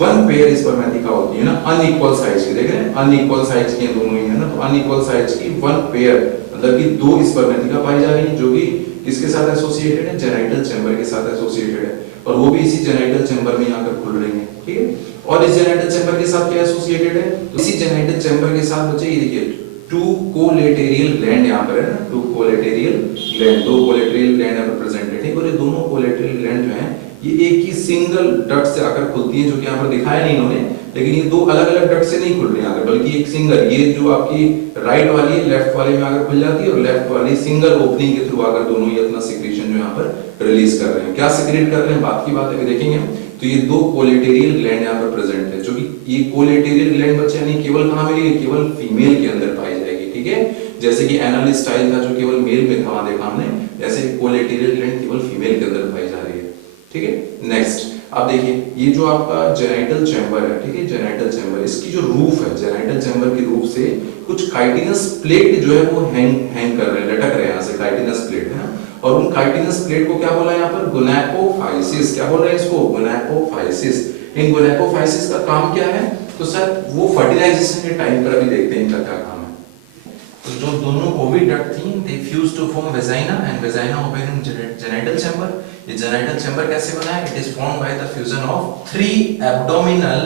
1 पेयर स्पर्मेथिका होती है ना, अनइक्वल साइज की, देख रहे हैं अनइक्वल साइज की दोनों ही है ना, तो अनइक्वल साइज की 1 पेयर, मतलब कि 2 स्पर्मेथिका पाई जा रही है, जो कि किसके साथ एसोसिएटेड है, जेनाइटल चैम्बर के साथ एसोसिएटेड है, और वो भी इसी जेनाइटल चैम्बर में आकर खुल रही है, ठीक है। और इस जेनाइटल चैम्बर के साथ क्या एसोसिएटेड है, तो इसी जेनाइटल चैम्बर के साथ बच्चे ये देखिए 2 कोलेटेरियल ग्लैंड यहाँ पर है ना, 2 कोलेटेरियल ग्लैंड, 2 कोलेटेरियल ग्लैंड यहाँ पर प्रेजेंट है, ठीक। और ये दोनों कोलेटेरियल ग्लैंड जो हैं ये एक ही सिंगल डक्ट से आकर खुलती है, जो कि यहाँ पर दिखाया नहीं इन्होंने, लेकिन ये दो अलग अलग डक्ट से नहीं खुल रही है, बल्कि एक सिंगल, ये जो आपकी राइट वाली है लेफ्ट वाले में आकर खुल जाती है, और लेफ्ट वाली सिंगल ओपनिंग के थ्रू आकर दोनों ही अपना सिक्रेशन जो यहाँ पर रिलीज कर रहे हैं। क्या सिक्रेट कर रहे हैं बात की बात है देखेंगे। तो ये दो कोलेटेरियल ग्लैंड यहाँ पर प्रेजेंट है, जो कि ये कोलेटेरियल ग्लैंड बच्चे नहीं केवल कहाँ मिलेगी, केवल फीमेल के अंदर पाई जाएगी, ठीक है। जैसे कि एनाल स्टाइल था जो केवल मेल में था, देखा हमने, ऐसे कोलेटेरियल ग्लैंड केवल फीमेल के अंदर पाई जा रही है, ठीक है। नेक्स्ट आप देखिए, ये जो आपका जेनाइटल चैम्बर है, ठीक है, जेनाइटल चैम्बर, इसकी जो रूफ है, जेनाइटल चैम्बर की रूफ से कुछ काइटिनस प्लेट जो है वो हैंग कर रहे हैं, लटक रहे हैं यहाँ से, काइटिनस प्लेट है ना। और उन काइटिनस प्लेट को क्या बोला है यहाँ पर, गोनापोफाइसिस, क्या बोल रहे हैं इसको, गोनापोफाइसिस। इन गोनापोफाइसिस का काम क्या है, तो सर वो फर्टिलाइजेशन के टाइम पर अभी देखते हैं इनका क्या काम है। तो जो दोनों ओविडक्ट थी, they fuse to form vagina and vagina open in genital chamber. ये जेनाइटल चैम्बर कैसे बना है, it is formed by the fusion of three abdominal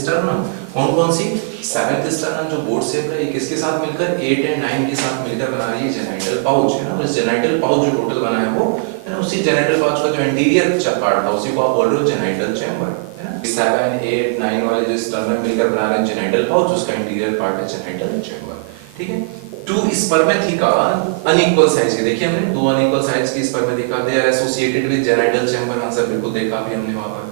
sternum. कौन कौन सी, सेवेंथ स्टर्नम जो बोर्ड शेप है, ये किसके साथ मिलकर, 8 एंड 9 के साथ मिलकर बना रही है जेनाइटल पाउच, है ना। उस जेनाइटल पाउच जो टोटल बना है वो, है ना, उसी जेनाइटल पाउच का जो एंटीरियर पार्ट था उसी को आप बोल रहे हो जेनाइटल चैम्बर, है ना। 7, 8, 9 वाले जो स्टर्नम मिलकर बना रहे हैं जेनाइटल पाउच, उसका एंटीरियर पार्ट है जेनाइटल चैम्बर, ठीक है। 2 स्पर्मेथिका अनइक्वल साइज के, देखिए हमने 2 अनइक्वल साइज की spermatheca, they are associated with genital chamber, answer बिल्कुल देखा भी हमने वहां पर,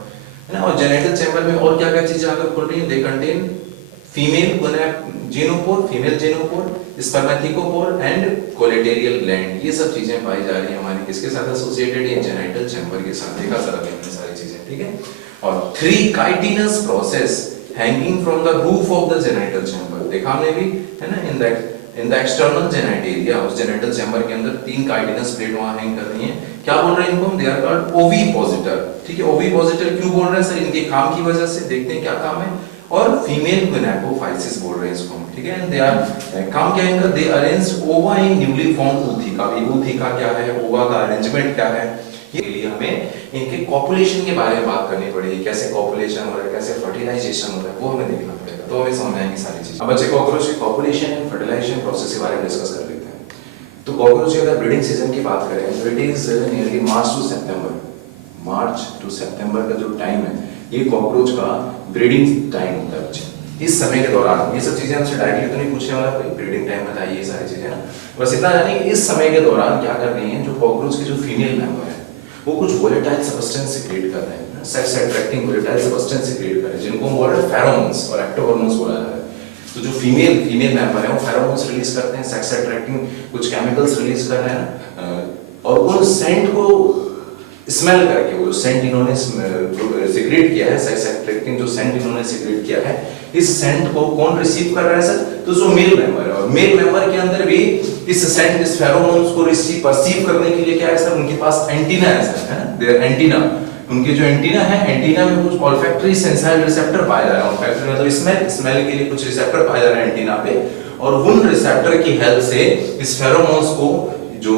है ना। और जेनाइटल चैम्बर में और क्या क्या चीजें आकर खुल रही हैं, they contain female genopore, female genopore, spermathecal pore and colleterial gland. ये सब चीजें पाई जा रही हैं हमारी किसके साथ एसोसिएटेड है, जेनाइटल चैम्बर के साथ, देखा सर अभी हमने सारी चीजें, ठीक है। और 3 chitinous process hanging from the roof of the genital chamber, देखा हमने भी, है ना। इन द एक्सटर्नल जेनाइटेरिया, उस जेनाइटल चैम्बर के अंदर 3 काइटिनस प्लेट वहां हैंग कर रही हैं। क्या बोल रहे हैं इनको हम, दे आर कॉल्ड ओविपोजिटर, ठीक है। ओविपोजिटर क्यों बोल रहे हैं सर, इनके काम की वजह से, देखते हैं क्या काम है। और फीमेल गोनापोफाइसिस बोल रहे हैं इसको, ठीक है। एंड दे आर, काम क्या है इनका, दे अरेंज ओवा इन न्यूली फॉर्म्ड ऊथिका। भी ऊथिका क्या है, ओवा का अरेंजमेंट क्या है, ये लिए हमें इनके कॉपुलेशन के बारे में बात करनी पड़ेगी, कैसे कॉपुलेशन हो रहा है, कैसे फर्टिलाइजेशन हो रहा है, वो हमें देखना पड़ेगा, तो हमें समझ आएंगी सारी चीजें। अब बच्चे कॉकरोच के कॉपुलेशन एंड फर्टिलाइजेशन प्रोसेस के बारे में डिस्कस कर लेते हैं। तो कॉकरोच की अगर ब्रीडिंग सीजन की बात करें तो it is nearly March to सितंबर का जो टाइम है, ये कॉकरोच का ब्रीडिंग टाइम होता है बच्चे। इस समय के दौरान, ये सब चीजें हमसे डायरेक्टली तो नहीं पूछने वाला कोई, ब्रीडिंग टाइम बताइए, ये सारी चीजें ना, बस इतना जानिए कि इस समय के दौरान क्या कर रही हैं, जो कॉकरोच के जो फीमेल मेंबर है वो कुछ वोलेटाइल सब्सटेंस सीक्रेट कर रहे हैं, sex attracting volatile substance secret कर रहे हैं, जिनको हम बोल रहे हैं फेरोमोन्स और एक्टोहॉर्मोन्स बोला जा रहा है। तो जो फीमेल मेंबर है वो फेरोमोन्स रिलीज करते हैं, सेक्स अट्रैक्टिंग कुछ केमिकल्स रिलीज कर रहे हैं, और उन सेंट को स्मेल करके, वो सेंट इन्होंने सीक्रेट किया है, सेक्स अट्रैक्टिंग जो सेंट इन्होंने सीक्रेट किया है, इस सेंट को कौन रिसीव कर रहा है सर, तो जो मेल मेंबर है। और मेल मेंबर के अंदर भी इस सेंट, इस फेरोमोन्स को परसीव करने के लिए क्या है सर, उनके पास एंटीना है सर, है ना, देयर एंटीना, उनके जो एंटीना है, एंटीना में कुछ ऑल्फैक्टरी सेंसाइल रिसेप्टर पाए जा रहे हैं, ऑल्फैक्टरी मतलब स्मेल के लिए कुछ रिसेप्टर पाए जा रहे हैं एंटीना पे, और उन रिसेप्टर की हेल्प से इस फेरोमोन्स को जो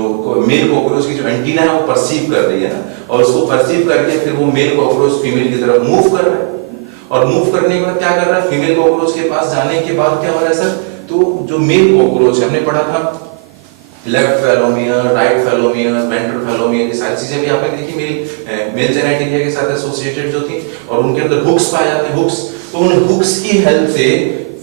मेल कॉकरोच की जो एंटीना है वो परसीव कर रही है ना, और उसको परसीव करके फिर वो मेल कॉकरोच फीमेल की तरफ मूव कर रहा है, और मूव करने के बाद क्या कर रहा है, फीमेल कॉकरोच के पास जाने के बाद क्या हो रहा है सर, तो जो मेल कॉकरोच है, हमने पढ़ा था लेफ्ट फेलोमियर, राइट फेलोमियर, वेंट्रल फेलोमियर, ये सारी चीजें भी आपने देखी मेल जेनेटिलिया के साथ एसोसिएटेड जो थी, और उनके अंदर हुक्स पाए जाते हैं, हुक्स, तो उन हुक्स की हेल्प से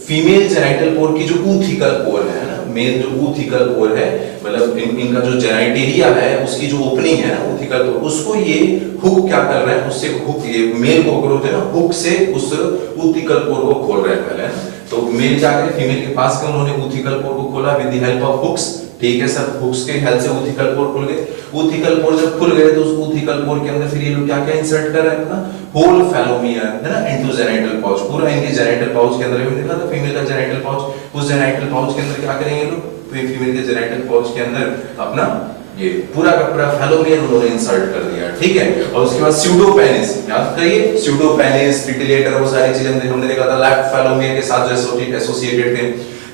फीमेल जेनाइटल पोर की जो ऊथिकल पोर है ना, मेल जो ऊथिकल पोर है, मतलब इनका जो जेनाइटेरिया है उसकी जो ओपनिंग है ना ऊथिकल पोर, उसको ये हुक क्या कर रहे हैं, उससे हुक, ये मेल कॉकरोच है ना, हुक से उस ऊथिकल पोर को खोल रहे हैं पहले, तो मेल जाकर फीमेल के पास गए, उन्होंने ऊथिकल पोर को खोला with the help of hooks, ठीक है सर, हुक्स के हेल्प से ऊथिकल पोर खुल गए। ऊथिकल पोर जब खुल गए तो उस ऊथिकल पोर के अंदर फिर ये लोग क्या क्या इंसर्ट कर रहे हैं ना, होल फेलोमियर है ना, इनटू जेनाइटल पाउच, पूरा इनके जेनाइटल पाउच के अंदर भी निकला था फीमेल का जेनाइटल पाउच, उस जेनाइटल पाउच के अंदर क्या करेंगे लोग, फीमेल के जेनाइटल पाउच के अंदर अपना ये पूरा का पूरा फेलोमियर उन्होंने इंसर्ट कर दिया, ठीक है। और उसके बाद स्यूडोपेनिस, याद करिए स्यूडोपेनिस, पिटिलेटर, वो सारी चीजें हमने देखा था लेफ्ट फेलोमियर के साथ जो एसोसिएटेड थे,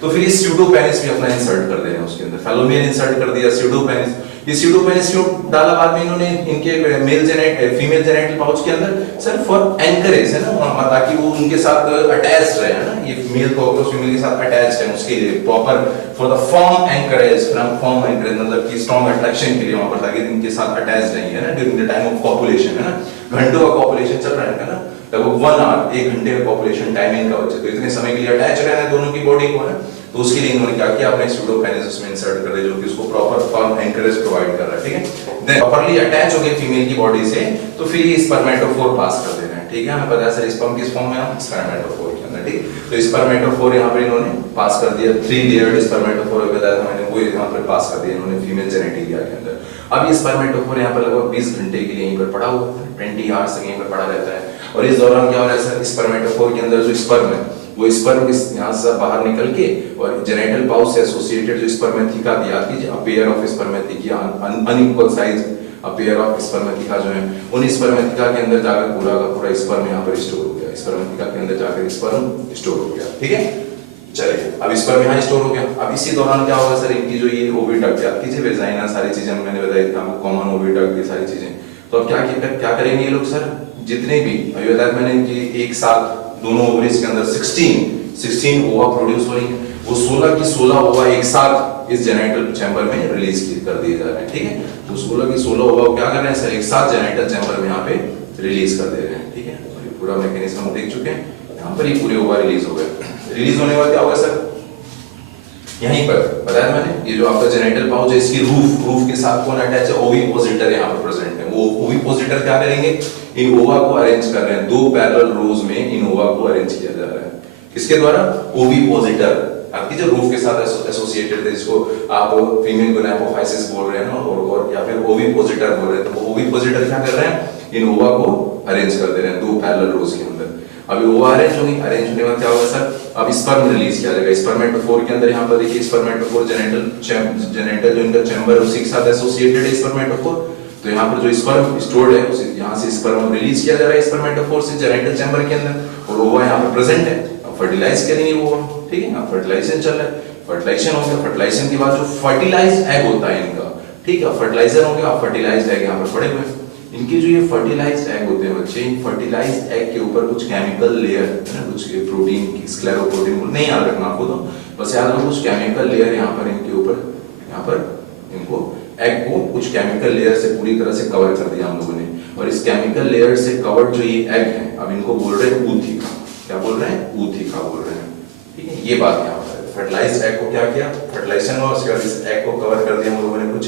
तो फिर इस स्यूडोपेनिस भी अपना इंसर्ट कर देना उसके अंदर, फेलोमियर इंसर्ट कर दिया, स्यूडोपेनिस, ये स्यूडोपेनिस क्यों डाला बाद में इन्होंने इनके मेल जेनाइट फीमेल जेनाइटल पाउच के अंदर सर, फॉर एंकरेज है ना, ताकि वो उनके साथ अटैच्ड रहे, है ना, ये मेल कॉकरोच फीमेल के साथ अटैच्ड है, उसके लिए proper for the form anchorage, form anchorage मतलब कि स्ट्रांग अट्रैक्शन के लिए वहां पर, ताकि इनके साथ अटैच्ड रही है ना during the time of copulation, है ना, घंटों का कॉपुलेशन चल रहा है ना, लगभग 1 आवर 1 घंटे का पॉपुलेशन टाइम इनका बचे, तो इतने समय के लिए अटैच रहना है दोनों की बॉडी को है, तो उसके लिए इन्होंने क्या किया, अपने स्यूडोकाइनेसिस में इंसर्ट कर दिया, जो कि उसको प्रॉपर फॉर्म एंकरेज प्रोवाइड कर रहा है, ठीक है। देन प्रॉपर्ली अटैच हो गए फीमेल की बॉडी से, तो फिर ये स्पर्मेटोफोर पास कर दे रहे हैं, ठीक है। हमें पता है सर स्पर्म किस फॉर्म में है, स्पर्मेटोफोर के अंदर, ठीक। तो स्पर्मेटोफोर यहाँ पर इन्होंने पास कर दिया, 3 लेयर्ड स्पर्मेटोफोर बताया था मैंने, वो यहाँ पर पास कर दिया इन्होंने फीमेल जेनेटिलिया के अंदर। अब ये स्पर्मेटोफोर यहाँ पर लगभग 20 घंटे के लिए यहीं पर पड़ा हुआ है, 20 आवर्स तक यहीं पर पड़ा रहता है। और इस दौरान क्या हो रहा है सर, स्पर्मेटोफोर के अंदर जो स्पर्म है वो स्पर्म यहाँ से बाहर निकल के और जेनेटल पाउच से एसोसिएटेड जो स्पर्मेथिका दिया कीजिए, a pair of spermatheca, unequal size a pair of spermatheca जो है, उन स्पर्मेथिका के अंदर जाकर पूरा का पूरा स्पर्म यहाँ पर स्टोर हो गया, स्पर्मेथिका के अंदर जाकर स्पर्म स्टोर हो गया, ठीक है। चलिए अब स्पर्म यहाँ स्टोर हो गया। अब इसी दौरान क्या होगा सर, इनकी जो ये ओविडक्ट याद कीजिए, वेजाइना सारी चीजें मैंने बताई थी आपको, कॉमन ओविडक्ट ये सारी चीजें। तो अब क्या करेंगे ये लोग सर, जितने भी अभी बताया मैंने कि एक साथ दोनों ओवरीज के अंदर 16 ओवा प्रोड्यूस हो रही है, वो 16 की 16 ओवा एक साथ इस जेनिटल चैम्बर में रिलीज कर दिए जा रहे हैं, ठीक है। तो 16 की 16 ओवा क्या कर रहे हैं सर, एक साथ जेनिटल चैम्बर में यहाँ पे रिलीज कर दे रहे हैं, ठीक है। तो पूरा मैकेनिज्म हम देख चुके हैं, यहाँ पर ही पूरे ओवा रिलीज हो गए। रिलीज होने के बाद क्या होगा सर, यहीं पर बताया मैंने, ये जो आपका जेनिटल पाउच है इसकी रूफ के साथ कौन अटैच है, ओविपोजिटर यहाँ पर प्रेजेंट है। वो ओविपोजिटर क्या करेंगे, इन ओवा को अरेंज कर रहे हैं, 2 पैरेलल रोज में इन ओवा को अरेंज किया जा रहा है, किसके द्वारा, ओविपोजिटर आपकी जो रूफ के साथ एसोसिएटेड है, जिसको आप फीमेल गोनापोफाइसिस बोल रहे हैं ना, और या फिर ओविपोजिटर बोल रहे हैं। तो ओविपोजिटर क्या कर रहे हैं, इन ओवा को अरेंज कर दे रहे हैं 2 पैरेलल रोज के अंदर। अभी ओवा अरेंज होंगी, अरेंज होने में क्या होगा सर, अब स्पर्म रिलीज किया जाएगा स्पर्मेटोफोर के अंदर। यहाँ पर देखिए स्पर्मेटोफोर जेनेटल जो इनका चैम्बर उसी के साथ एसोसिएटेड है स्पर्मेटोफोर। तो यहाँ पर जो स्पर्म स्टोर्ड है उसे यहाँ से स्पर्म रिलीज किया जा रहा है स्पर्मेटोफोर से जेनेटल चैम्बर के अंदर, और ओवा यहाँ पर प्रेजेंट है। अब फर्टिलाइज करेंगे वो, ठीक है। अब फर्टिलाइजेशन चल रहा है, फर्टिलाइजेशन हो गया, फर्टिलाइजेशन के बाद जो फर्टिलाइज्ड एग होता है इनका, ठीक है, फर्टिलाइजर हो गया, फर्टिलाइज्ड एग यहाँ पर पड़े हुए हैं। इनके जो ये फर्टिलाइज्ड एग होते हैं बच्चे, इन फर्टिलाइज्ड एग के ऊपर कुछ केमिकल लेयर है ना, कुछ प्रोटीन की स्क्लेरोप्रोटीन नहीं याद रखना आपको, तो बस याद रखो कुछ केमिकल लेयर यहाँ पर इनके ऊपर, यहाँ पर इनको एग को कुछ केमिकल लेयर से पूरी तरह से कवर कर दिया हम लोगों ने। और इस केमिकल लेयर से कवर्ड जो ये एग है, अब इनको बोल रहे हैं ऊथिका। क्या बोल रहे हैं, ऊथिका बोल रहे हैं, ठीक है। ये बात यहाँ पर फर्टिलाइज्ड एग को क्या किया, फर्टिलाइजेशन और उसके बाद इस एग को कवर कर दिया हम लोगों ने कुछ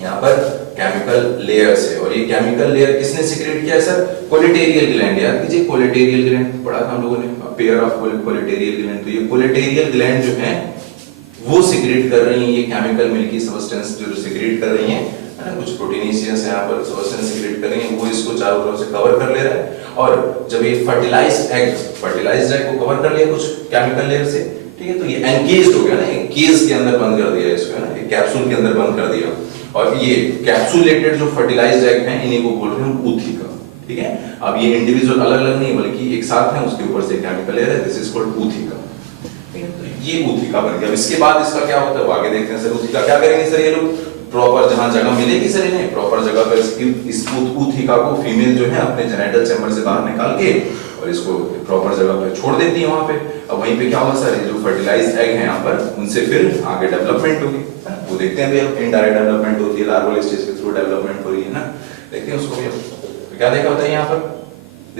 यहाँ पर केमिकल लेयर से। और ये केमिकल लेयर किसने सिक्रेट किया है सर, कोलेटेरियल ग्लैंड। याद कीजिए कोलेटेरियल ग्लैंड पढ़ा था हम लोगों ने, पेयर ऑफ कोलेटेरियल ग्लैंड। तो ये कोलेटेरियल ग्लैंड जो है वो सिक्रेट कर रही है ये केमिकल मिल्की सब्सटेंस जो सिक्रेट कर रही है ना, कुछ प्रोटीनेशियस यहाँ पर सब्सटेंस सिक्रेट कर रही है, वो इसको चारों तरफ से कवर कर ले रहा है। और जब ये फर्टिलाइज्ड एग को कवर कर लिया कुछ केमिकल लेयर से, ठीक है, तो ये एनकेज्ड हो गया ना, एक केज के अंदर बंद कर दिया इसको, है ना, एक कैप्सूल के अंदर बंद कर दिया। और ये कैप्सुलेटेड जो फर्टिलाइज्ड एग हैं इन्हीं को बोल रहे हैं ऊथिका, ठीक है। अब ये इंडिविजुअल अलग अलग नहीं बल्कि एक साथ हैं, उसके ऊपर से केमिकल लेयर है, दिस इज कॉल्ड ऊथिका, ठीक है। तो ये ऊथिका बन गया। इसके बाद इसका क्या होता है आगे देखते हैं सर। ऊथिका क्या करेंगे सर, ये लोग प्रॉपर जहां जगह मिलेगी सर इन्हें, प्रॉपर जगह पर इस ऊथिका को फीमेल जो है अपने जेनिटल चैम्बर से बाहर निकाल के और इसको प्रॉपर जगह पे छोड़ देती है वहां पे। अब वहीं पे क्या होगा सर, ये जो फर्टिलाइज्ड एग है यहाँ पर उनसे फिर आगे डेवलपमेंट होगी, वो देखते हैं भैया इनडायरेक्ट डेवलपमेंट होती है, लार्वल स्टेज के थ्रू डेवलपमेंट हो रही है ना, देखते हैं उसको भैया। तो क्या देखा होता है यहाँ पर,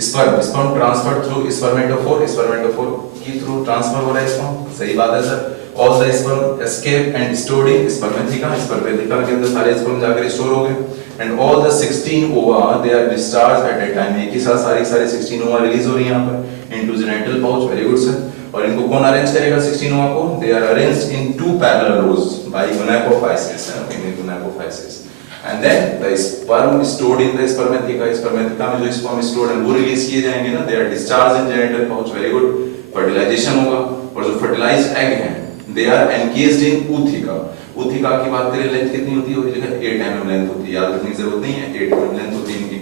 स्पर्म ट्रांसफर थ्रू स्पर्मेटोफोर की थ्रू ट्रांसफर हो रहा है स्पर्म, सही बात है sir. All the sperm escape and stored in spermatheca के अंदर सारे स्पर्म जाकर स्टोर हो गए। And all the 16 ova they are discharge at a time, एक ही साथ सारे 16 ओवा रिलीज हो रही है यहाँ पर into genital pouch. Very good sir. और इनको कौन अरेंज करेगा 16 ओवा को, they are arranged in 2 parallel rows by gonapophysis, gonapophysis. And then the sperm stored in the spermatheca में जो sperm stored है वो रिलीज किए जाएंगे ना, they are discharged in genital pouch, very good, fertilization होगा। और जो fertilized egg हैं they are encased in ootheca। ootheca की बात करें लेंथ कितनी होती है, 8 mm लेंथ होती है, याद रखने की जरूरत नहीं है, 8 mm लेंथ होती है इनकी।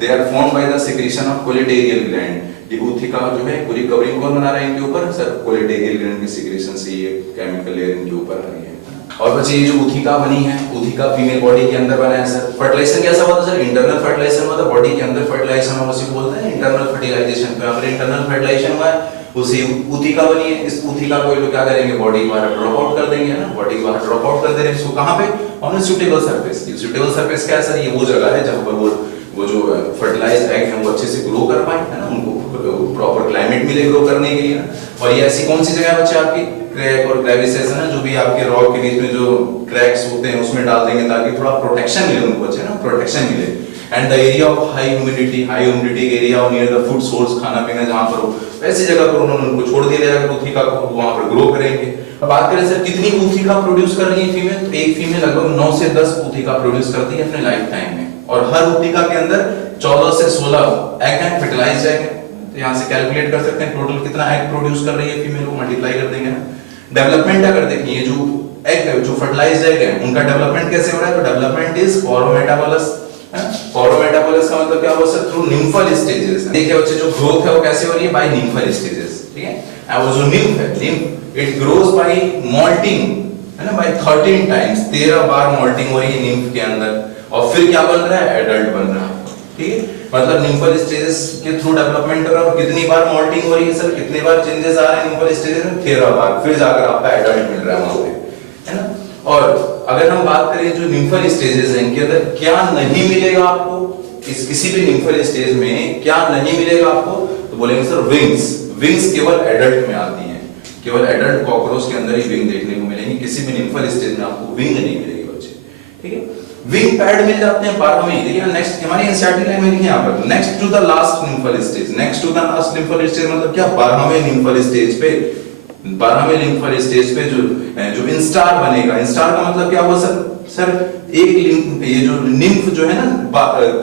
they are formed by the secretion of collateral gland। ये ootheca जो है पूरी कवरिंग कौन बना रहा है इनके ऊपर सर, collateral gland की secretion से ये केमिकल लेयर इनके ऊपर आ रही है। और बच्चे ये जो ऊथिका बनी है, ऊथिका फीमेल बॉडी के अंदर बना है सर। फर्टिलाइजेशन कैसा हुआ था सर, इंटरनल फर्टिलाइजेशन हुआ था, बॉडी के अंदर फर्टिलाइजेशन हुआ, उसी को बोलते हैं इंटरनल फर्टिलाइजेशन। तो यहाँ पर इंटरनल फर्टिलाइजेशन हुआ है, उसी ऊथिका बनी है। इस ऊथिका को ये लोग क्या करेंगे, बॉडी बाहर ड्रॉप आउट कर देंगे ना, बॉडी बाहर ड्रॉप आउट कर दे रहे हैं इसको कहां पे, ऑन अ सूटेबल सरफेस। ये सूटेबल सरफेस क्या है सर, ये वो जगह है जहां पर वो वो जो फर्टिलाइज्ड एग है वो अच्छे से ग्रो कर पाए, है ना, उनको प्रॉपर क्लाइमेट मिले ग्रो करने के लिए ना। और ये ऐसी कौन सी जगह है बच्चे आपकी, क्रैक और क्रेविसेस है ना, जो भी आपके रॉक के बीच में जो क्रैक्स होते हैं उसमें डाल देंगे ताकि थोड़ा प्रोटेक्शन मिले उनको, अच्छे ना प्रोटेक्शन मिले। And the area of high humidity area और नियर द फूड सोर्स, खाना पीना जहां पर हो वैसी जगह पर उन्होंने उनको छोड़ दिया जाएगा पुथिका को, वहां पर ग्रो करेंगे। अब बात करें सर कितनी पुथिका प्रोड्यूस कर रही है फीमेल, तो एक फीमेल लगभग 9 से 10 पुथिका प्रोड्यूस करती है अपने लाइफ टाइम में, और हर पुथिका के अंदर 14 से 16 एग हैं, फर्टिलाइज्ड एग हैं। तो यहाँ से कैलकुलेट कर सकते हैं टोटल कितना एग प्रोड्यूस कर रही है फीमेल, को मल्टीप्लाई कर देंगे ना। डेवलपमेंट अगर देखिए ये जो एग जो फर्टिलाइज्ड एग है उनका डेवलपमेंट कैसे हो रहा है, तो डेवलपमेंट इज पोरोमेटाबोलस। पोरोमेटाबोलस का मतलब क्या हुआ सर, थ्रू निम्फल स्टेजेस। देखिए बच्चे जो ग्रोथ है वो कैसे हो रही है, बाय निम्फल स्टेजेस, ठीक है। और जो निम्फ है, nymph it grows by moulting, है ना, बाय 13 टाइम्स, 13 बार मोल्टिंग हो रही है निम्फ के अंदर, और फिर क्या बन रहा है, एडल्ट बन रहा है, ठीक है। मतलब निम्फल स्टेजेस के थ्रू डेवलपमेंट हो रहा है। और कितनी बार मोल्टिंग हो रही है सर, कितनी बार चेंजेस आ रहे हैं निम्फल स्टेजेस में, 13 बार, फिर जाकर आपका एडल्ट मिल रहा है वहां पे, है ना। और अगर हम बात करें जो निम्फल स्टेजेस हैं इनके अंदर क्या नहीं मिलेगा आपको, इस किसी भी निम्फल स्टेज में क्या नहीं मिलेगा आपको, तो बोलेंगे सर विंग्स। विंग्स केवल एडल्ट में आती हैं, केवल एडल्ट कॉकरोच के अंदर ही विंग देखने को मिलेंगी, किसी भी निम्फल स्टेज में आपको विंग नहीं मिलेगी बच्चे, ठीक है। विंग पैड मिल जाते हैं 12वें, देखिए नेक्स्ट हमारी एनसीईआरटी लाइन में लिखे यहाँ पर, next to the last nymphal stage. Next to the last nymphal stage मतलब क्या, 12वें निम्फल स्टेज पे, 12वें निम्फल स्टेज पे जो इंस्टार बनेगा। इंस्टार का मतलब क्या हुआ सर, सर एक ये जो निम्फ जो है ना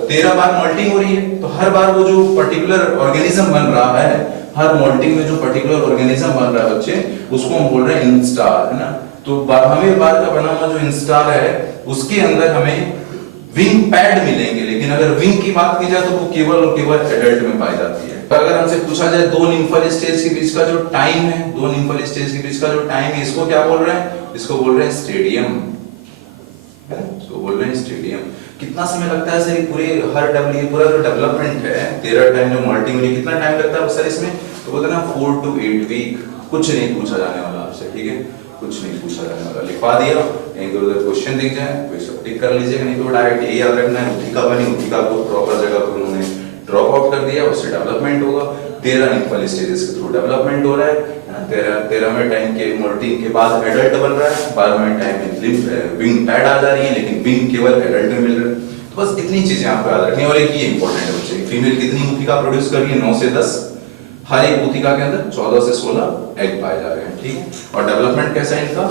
13 बार मोल्टिंग हो रही है, तो हर बार वो जो पर्टिकुलर ऑर्गेनिज्म बन रहा है, हर मोल्टिंग में जो पर्टिकुलर ऑर्गेनिज्म बन रहा है बच्चे, उसको हम बोल रहे हैं इंस्टार, है ना। तो 12वें बार का बना हुआ जो इंस्टार है उसके अंदर हमें विंग पैड मिलेंगे, लेकिन अगर विंग की बात की जाए तो वो केवल और केवल एडल्ट में पाई जाती है। अगर हमसे पूछा जाए दो निम्फल स्टेज के बीच का जो टाइम है, दो निम्फल स्टेज के बीच का जो टाइम है, इसको क्या बोल रहे हैं, इसको बोल रहे हैं स्टेडियम, है ना, इसको बोल रहे हैं स्टेडियम। कितना समय लगता है सर पूरे हर पूरा जो डेवलपमेंट है 13 टाइम जो मोल्टिंग हुई, कितना टाइम लगता है सर इसमें, तो बोलते हैं ना 4 to 8 वीक। कुछ नहीं पूछा जाने वाला आपसे, ठीक है, कुछ नहीं पूछा जाने वाला, लिखवा दिया, इधर उधर क्वेश्चन दिख जाए कोई सब टिक कर लीजिएगा, नहीं तो डायरेक्ट ये याद रखना है उठिका बनी, उठिका को प्रॉपर जगह पर उन्होंने ड्रॉप आउट कर दिया, उससे डेवलपमेंट होगा। 13 निम्फल स्टेजेस के थ्रू डेवलपमेंट हो रहा है। 13वें टाइम के मोल्टिंग के बाद एडल्ट बन रहा है, 12वें टाइम में विंग पैड आ जा रही है, लेकिन विंग केवल एडल्ट में मिल रहा है। तो बस इतनी चीजें आपको याद रखनी है। और एक ये इंपॉर्टेंट है बच्चे, फीमेल कितनी ऊतिका प्रोड्यूस कर रही है, 9 से 10, हर एक ऊतिका के अंदर 14 से 16 एग पाए जा रहे हैं, ठीक है। और डेवलपमेंट कैसा है इनका,